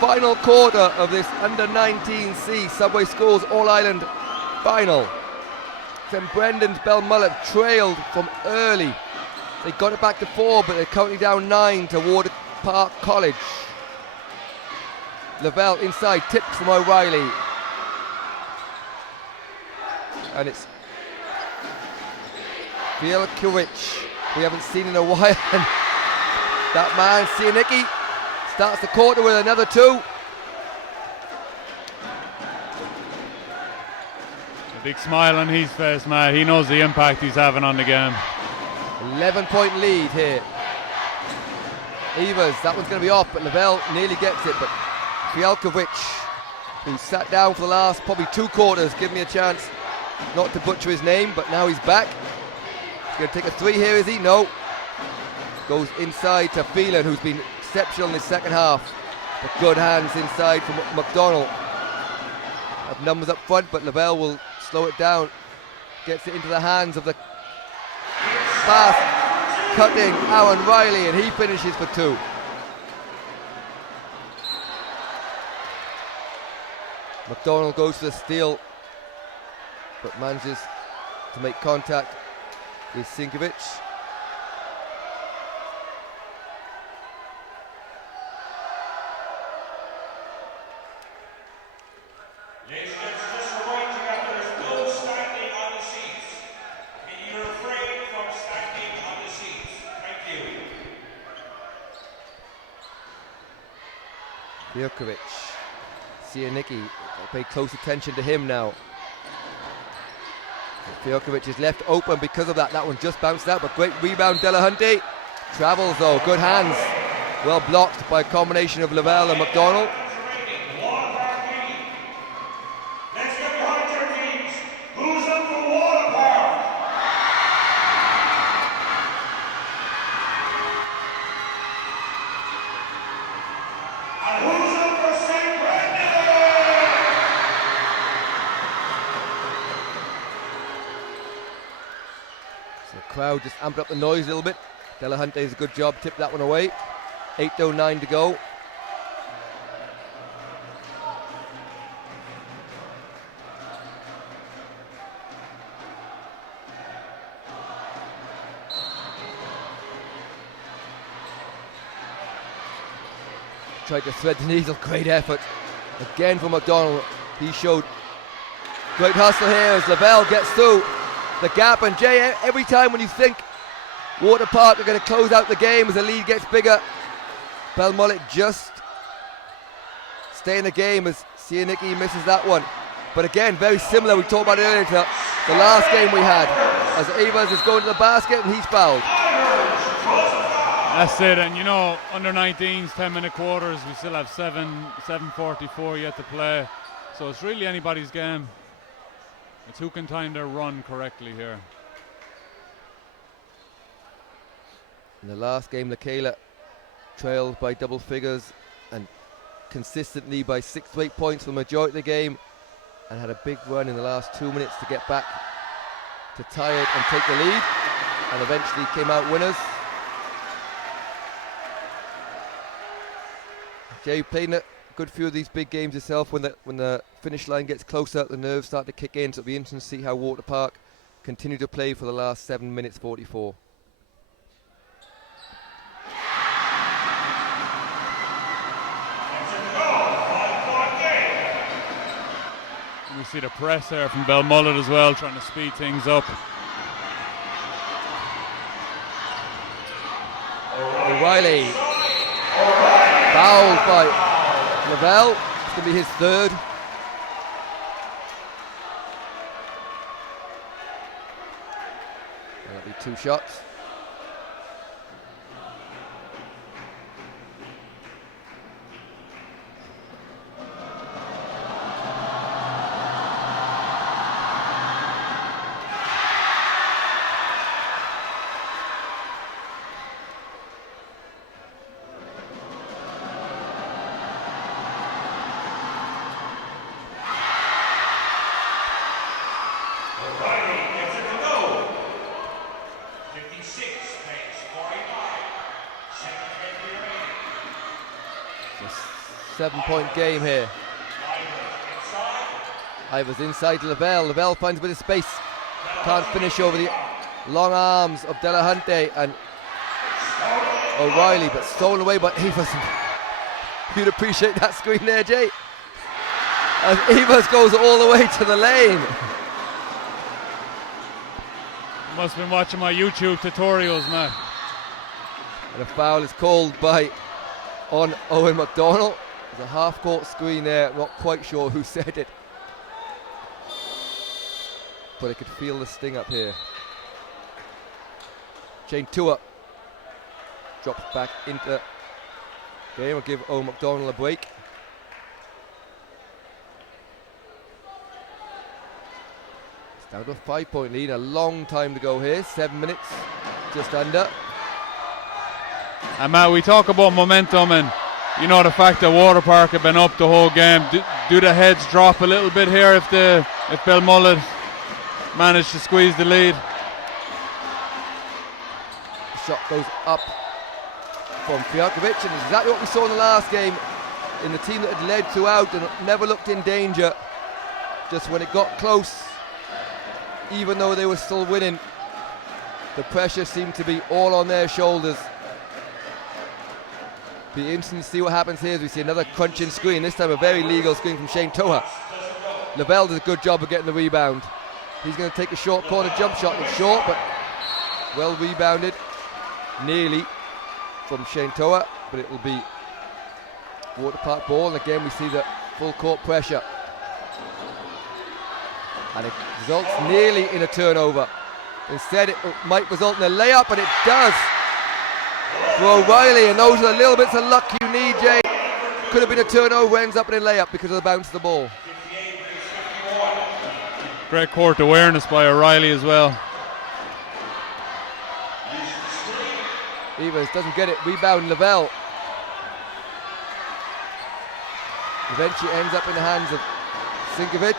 Final quarter of this under-19C Subway Schools All-Ireland final. St. Brendan's Belmullet trailed from early. They got it back to 4, but they're currently down 9 to Waterpark College. Lavelle inside, tipped from O'Reilly. And it's Fielkiewicz, we haven't seen in a while. And that man, Sianicki, starts the quarter with another 2. A big smile on his face, Matt. He knows the impact he's having on the game. 11-point lead here. Evers, that one's going to be off, but Lavelle nearly gets it. But Fielkiewicz, who sat down for the last probably 2 quarters, give me a chance not to butcher his name, but now he's back. He's going to take a 3 here, is he? No. Goes inside to Phelan, who's been exceptional in his second half. But good hands inside from McDonald. Have numbers up front, but Lavelle will slow it down. Gets it into the hands of the fast cutting Aaron Riley, and he finishes for 2. McDonald goes to the steal, but manages to make contact with Sinkovic. Fielkiewicz, Sianicki, pay close attention to him now. Fielkiewicz is left open because of that. That one just bounced out, but great rebound, Delahunty. Travels though, good hands. Well blocked by a combination of Lavelle and McDonald. Let's get behind your teams. Who's up for Waterpark? And who's up for St. Brendan? So the crowd just amped up the noise a little bit. Delahunty does a good job, tipped that one away. 8:09 to go. Tried to thread the needle, great effort. Again from McDonald, he showed great hustle here as Lavelle gets through the gap. And Jay, every time when you think Waterpark are going to close out the game as the lead gets bigger, Belmullet just stay in the game as Sianicki misses that one. But again, very similar, we talked about it earlier, to the last game we had, as Evers is going to the basket and he's fouled. That's it, and you know, under 19s, 10-minute quarters, we still have 7:44 yet to play. So it's really anybody's game. It's who can time their run correctly here. In the last game, Lekela trailed by double figures and consistently by 6 to 8 points for the majority of the game, and had a big run in the last 2 minutes to get back to tie it and take the lead, and eventually came out winners. Jay, playing a good few of these big games yourself. When the finish line gets closer, the nerves start to kick in, so it'll be interesting to see how Waterpark continue to play for the last 7 minutes 44. We see the press there from Belmullet as well, trying to speed things up. O'Reilly fouled by Lavelle. It's going to be his 3rd. That'll be 2 shots. It's a 7-point game here. Ivers inside to Lavelle. Lavelle finds a bit of space. Can't finish over the long arms of Delahunty and O'Reilly, but stolen away by Everson. You'd appreciate that screen there, Jay. As Evers goes all the way to the lane. Must have been watching my YouTube tutorials, Matt. And a foul is called on Owen McDonald. There's a half-court screen there. Not quite sure who said it, but I could feel the sting up here. Shane Tua drops back into the game. We'll give Owen McDonald a break. It's down to a 5-point lead. A long time to go here. 7 minutes, just under. And Matt, we talk about momentum and the fact that Waterpark have been up the whole game. Do the heads drop a little bit here if Belmullet managed to squeeze the lead? The shot goes up from Fijakovic, and exactly what we saw in the last game, in the team that had led throughout and never looked in danger. Just when it got close, even though they were still winning, the pressure seemed to be all on their shoulders. Be interesting to see what happens here as we see another crunching screen, this time a very legal screen from Shane Toha. Lavelle does a good job of getting the rebound. He's going to take a short corner jump shot. It's short, but well rebounded, nearly, from Shane Toha, but it will be Waterpark ball, and again we see the full court pressure. And it results nearly in a turnover. Instead it might result in a layup, and it does for O'Reilly, and those are the little bits of luck you need, Jay. Could have been a turnover, ends up in a layup because of the bounce of the ball. Great court awareness by O'Reilly as well. Evers doesn't get it, rebound Lavelle. Eventually ends up in the hands of Sinkovic,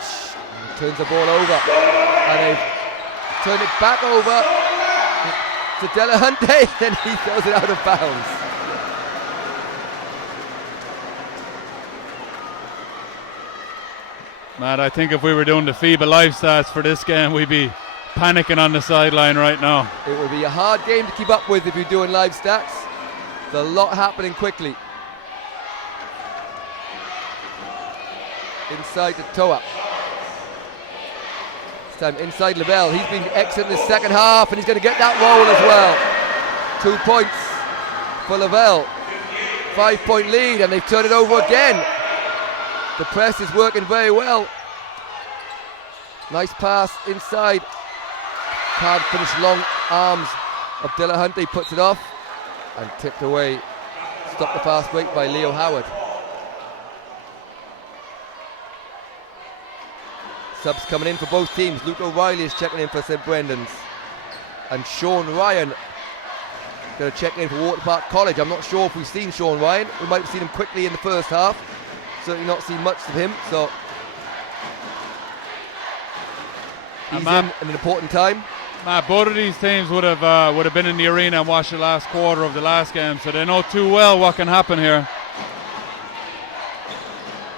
turns the ball over, and they've turned it back over to Delahunty, then he throws it out of bounds. Matt, I think if we were doing the FIBA live stats for this game, we'd be panicking on the sideline right now. It would be a hard game to keep up with if you're doing live stats. There's a lot happening quickly. Inside to Toa. This time inside Lavelle. He's been excellent in the second half, and he's going to get that roll as well. 2 points for Lavelle. 5-point lead, and they've turned it over again. The press is working very well. Nice pass inside. Can't finish, long arms of Delahunty, puts it off and tipped away. Stopped the fast break by Leo Howard. Subs coming in for both teams. Luke O'Reilly is checking in for St Brendan's, and Sean Ryan going to check in for Waterpark College. I'm not sure if we've seen Sean Ryan. We might have seen him quickly in the first half. Certainly not seen much of him, so he's in at an important time. Matt, both of these teams would have been in the arena and watched the last quarter of the last game, so they know too well what can happen here.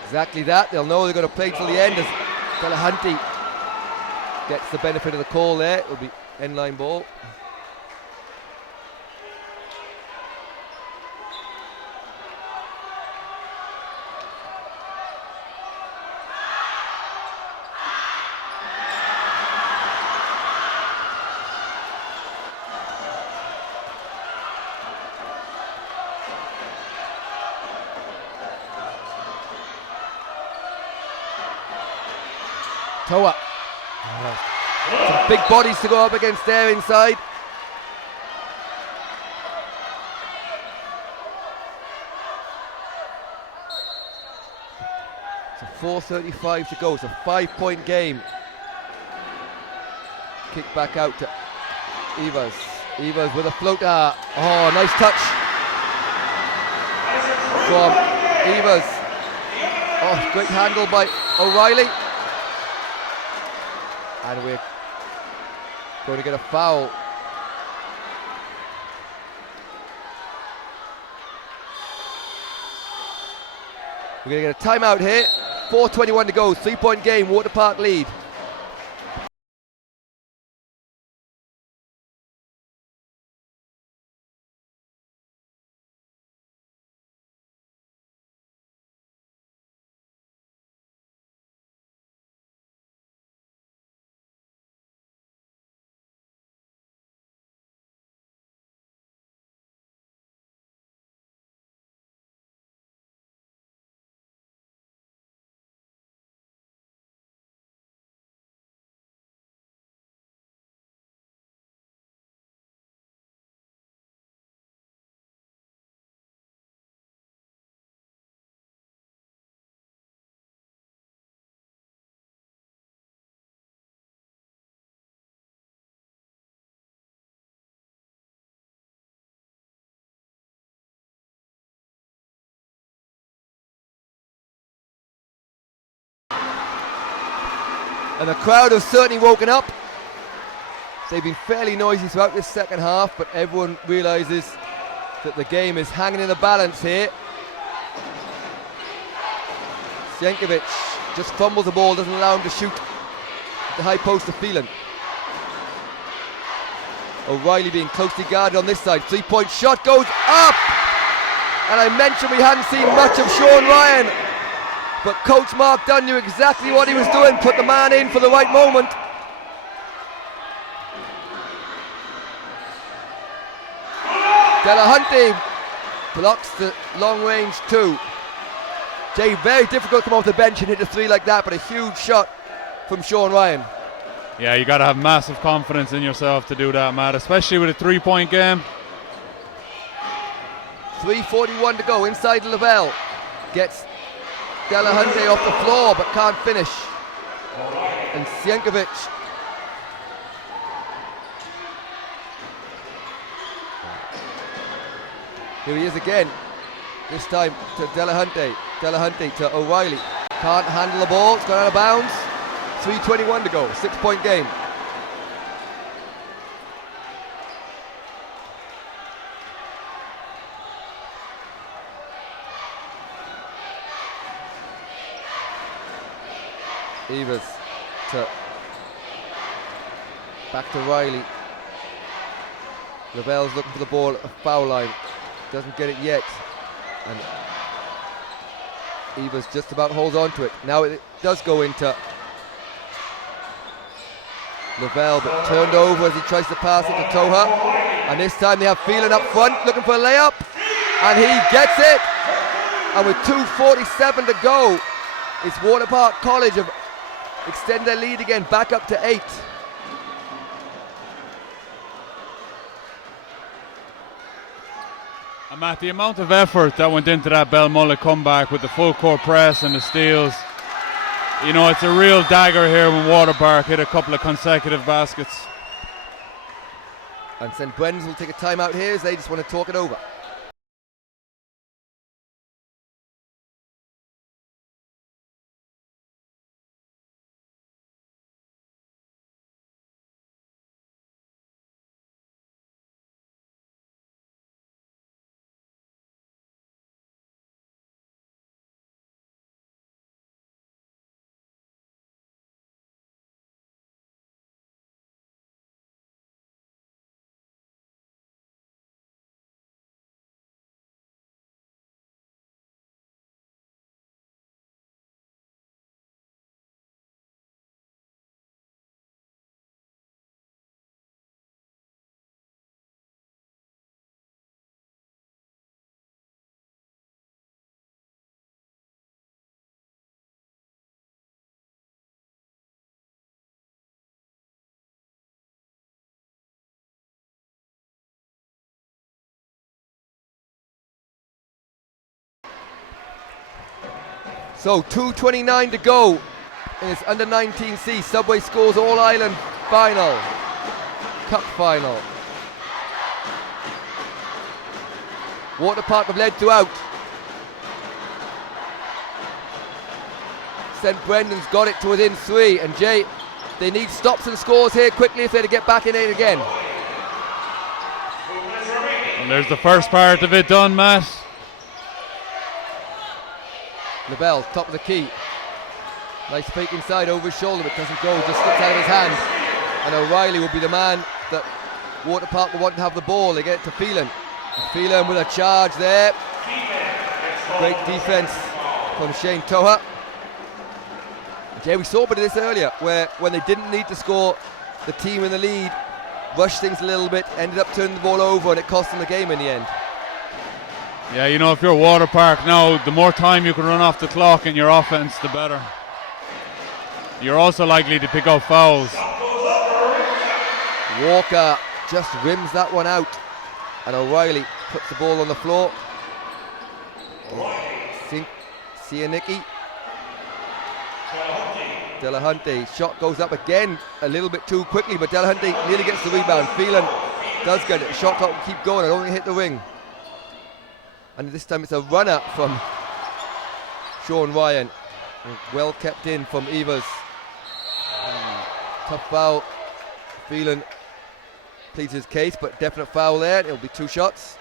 Exactly that. They'll know they're going to play till the end as Delahunty gets the benefit of the call there. It will be end line ball. Toa. Some big bodies to go up against there inside. So 4:35 to go. It's a 5-point game. Kick back out to Evers. Evers with a floater. Oh, nice touch from Evers. Oh, great handle by O'Reilly. And we're going to get a foul. We're going to get a timeout here. 4:21 to go. 3-point game. Waterpark lead. And the crowd have certainly woken up. They've been fairly noisy throughout this second half, but everyone realises that the game is hanging in the balance here. Sienkiewicz just fumbles the ball, doesn't allow him to shoot the high post of Phelan. O'Reilly being closely guarded on this side. 3-point shot goes up! And I mentioned we hadn't seen much of Sean Ryan, but Coach Mark Dunn knew exactly what he was doing, put the man in for the right moment. Delahunty blocks the long range 2. Jay, very difficult to come off the bench and hit a 3 like that, but a huge shot from Sean Ryan. Yeah, you got to have massive confidence in yourself to do that, Matt, especially with a 3-point game. 3:41 to go inside Lavelle. Gets Delahunty off the floor but can't finish. And Sienkiewicz here he is again. This time to Delahunty. Delahunty to O'Reilly. Can't handle the ball. It's gone out of bounds. 3:21 to go. 6-point game. Evers to back to Riley. Lavelle's looking for the ball at the foul line. Doesn't get it yet. And Evers just about holds on to it. Now it does go into Lavelle, but turned over as he tries to pass it to Toha. And this time they have Phelan up front looking for a layup. And he gets it. And with 2:47 to go, it's Waterpark College have extended their lead again, back up to 8. And Matt, the amount of effort that went into that Belmullet comeback with the full court press and the steals, you know, it's a real dagger here when Waterpark hit a couple of consecutive baskets. And St. Brendan's will take a timeout here as they just want to talk it over. So 2:29 to go in this under 19C Subway Scores All Ireland final, cup final. Waterpark have led throughout. St. Brendan's got it to within 3, and Jay, they need stops and scores here quickly if they're to get back in it again. And there's the first part of it done, Matt. Lavelle, top of the key. Nice fake inside over his shoulder, but doesn't go, just slips out of his hand. And O'Reilly will be the man that Waterpark will want to have the ball. They get it to Phelan. Phelan with a charge there. Great defense from Shane Toha. Jay, we saw a bit of this earlier, where when they didn't need to score, the team in the lead rushed things a little bit, ended up turning the ball over, and it cost them the game in the end. Yeah, you know, if you're Waterpark now, the more time you can run off the clock in your offense, the better. You're also likely to pick up fouls. Walker just rims that one out, and O'Reilly puts the ball on the floor. Sianicki. Delahunty, shot goes up again a little bit too quickly, but Delahunty nearly gets the rebound. Phelan does get it. The shot clock will keep going. I don't think it hit the ring. And this time it's a runner from Sean Ryan. Well kept in from Evers. Tough foul. Phelan pleads his case, but definite foul there. It'll be 2 shots.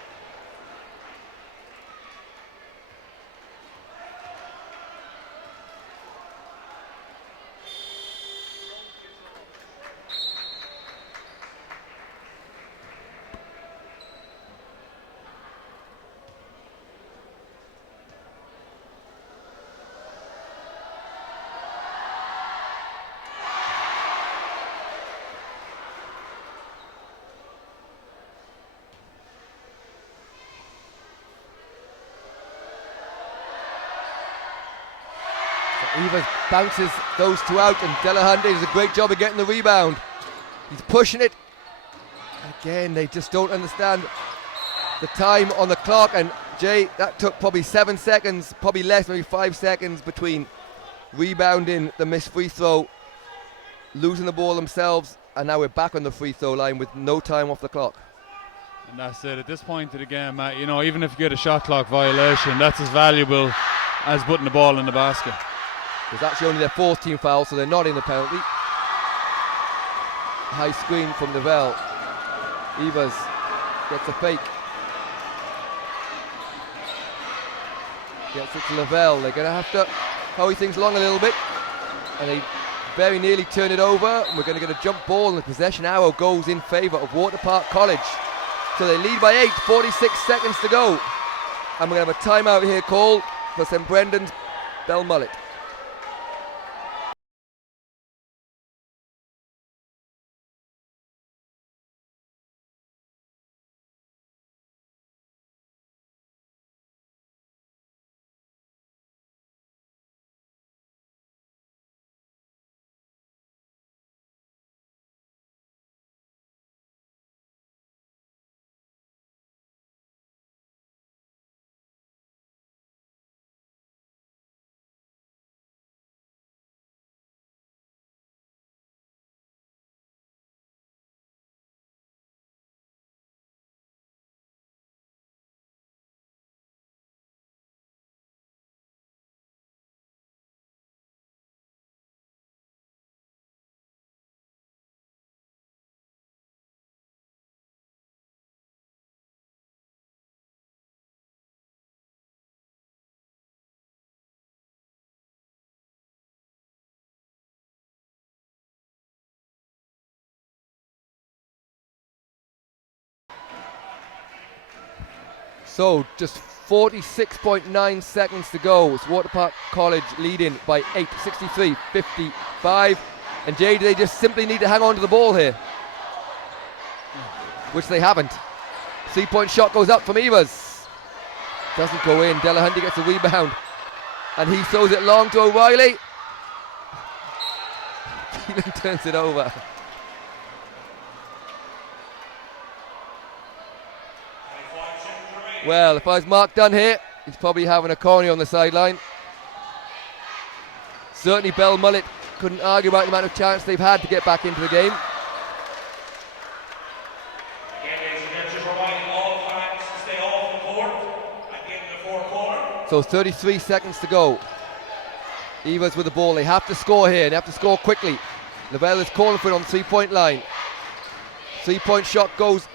Evans bounces those 2 out, and Delahunty does a great job of getting the rebound. He's pushing it. Again, they just don't understand the time on the clock. And Jay, that took probably 7 seconds, probably less, maybe 5 seconds between rebounding the missed free throw, losing the ball themselves, and now we're back on the free throw line with no time off the clock. And that's it. At this point of the game, Matt, you know, even if you get a shot clock violation, that's as valuable as putting the ball in the basket. It's actually only their 4th team foul, so they're not in the penalty. High screen from Neville. Evers gets a fake. Gets it to Lavelle. They're going to have to hurry things along a little bit. And they very nearly turn it over. And we're going to get a jump ball, and the possession arrow goes in favour of Waterpark College. So they lead by 8, 46 seconds to go. And we're going to have a timeout here called for St Brendan's Belmullet. So just 46.9 seconds to go. It's Waterpark College leading by 8, 63-55. And Jay, they just simply need to hang on to the ball here, which they haven't. 3-point shot goes up from Evers. Doesn't go in. Delahunty gets a rebound, and he throws it long to O'Reilly. Phelan turns it over. Well, if I was Mark Dunn here, he's probably having a corny on the sideline. Certainly Belmullet couldn't argue about the amount of chance they've had to get back into the game. So 33 seconds to go. Evers with the ball. They have to score here. They have to score quickly. Lavelle is calling for it on the 3-point line. 3-point shot goes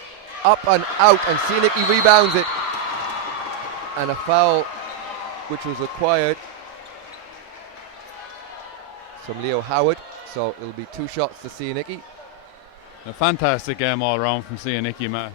up and out, and Sinicki rebounds it. And a foul which was required from Leo Howard. So it'll be 2 shots to Sinicki. A fantastic game all around from Sinicki, Matt.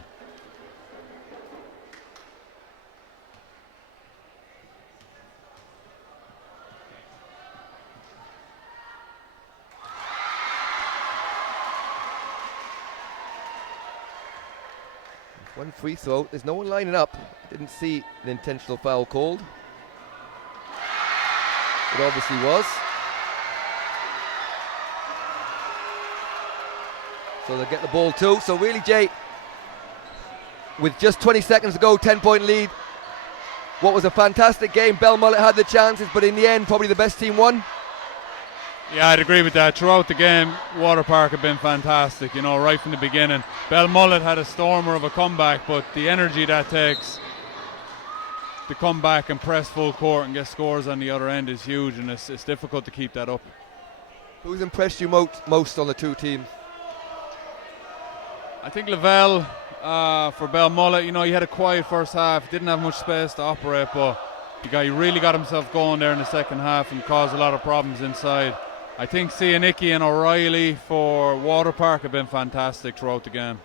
One free throw. There's no one lining up. Didn't see an intentional foul called. It obviously was. So they'll get the ball too. So really, Jay, with just 20 seconds to go, 10-point lead. What was a fantastic game. Belmullet had the chances, but in the end, probably the best team won. Yeah, I'd agree with that. Throughout the game, Waterpark have been fantastic, you know, right from the beginning. Belmullet had a stormer of a comeback, but the energy that takes to come back and press full court and get scores on the other end is huge, and it's difficult to keep that up. Who's impressed you most on the two teams? I think Lavelle for Belmullet, you know, he had a quiet first half, didn't have much space to operate, but he really got himself going there in the second half and caused a lot of problems inside. I think Cianicki and O'Reilly for Waterpark have been fantastic throughout the game.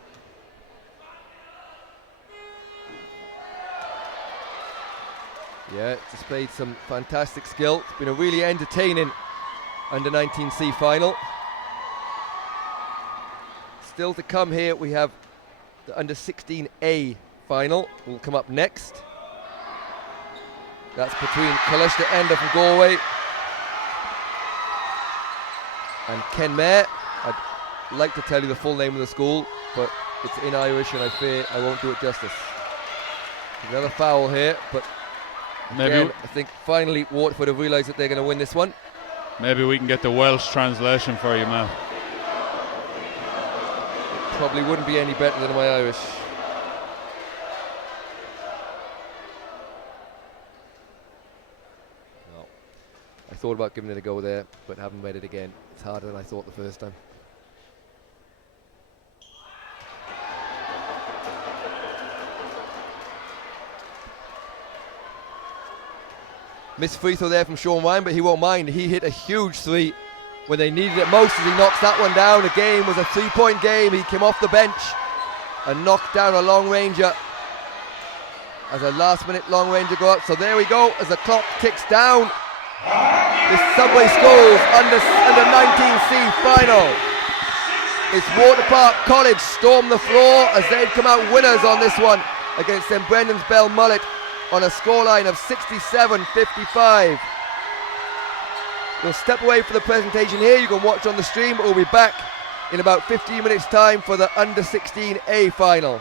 Yeah, displayed some fantastic skill. It's been a really entertaining Under-19C final. Still to come here, we have the Under-16A final will come up next. That's between Kalishta Enda from Galway and Kenmare. I'd like to tell you the full name of the school, but it's in Irish and I fear I won't do it justice. Another foul here, but again, I think finally Waterford have realised that they're going to win this one. Maybe we can get the Welsh translation for you, Matt. Probably wouldn't be any better than my Irish. No. I thought about giving it a go there, but haven't made it again. It's harder than I thought the first time. Missed free throw there from Sean Ryan, but he won't mind. He hit a huge three when they needed it most as he knocks that one down. The game was a 3-point game. He came off the bench and knocked down a long ranger as a last minute long ranger go up. So there we go as the clock ticks down. This Subway Schools under-19C final. It's Waterpark College storm the floor as they've come out winners on this one against St Brendan's Belmullet on a scoreline of 67-55. We'll step away from the presentation here. You can watch on the stream, but we'll be back in about 15 minutes time for the Under-16A final.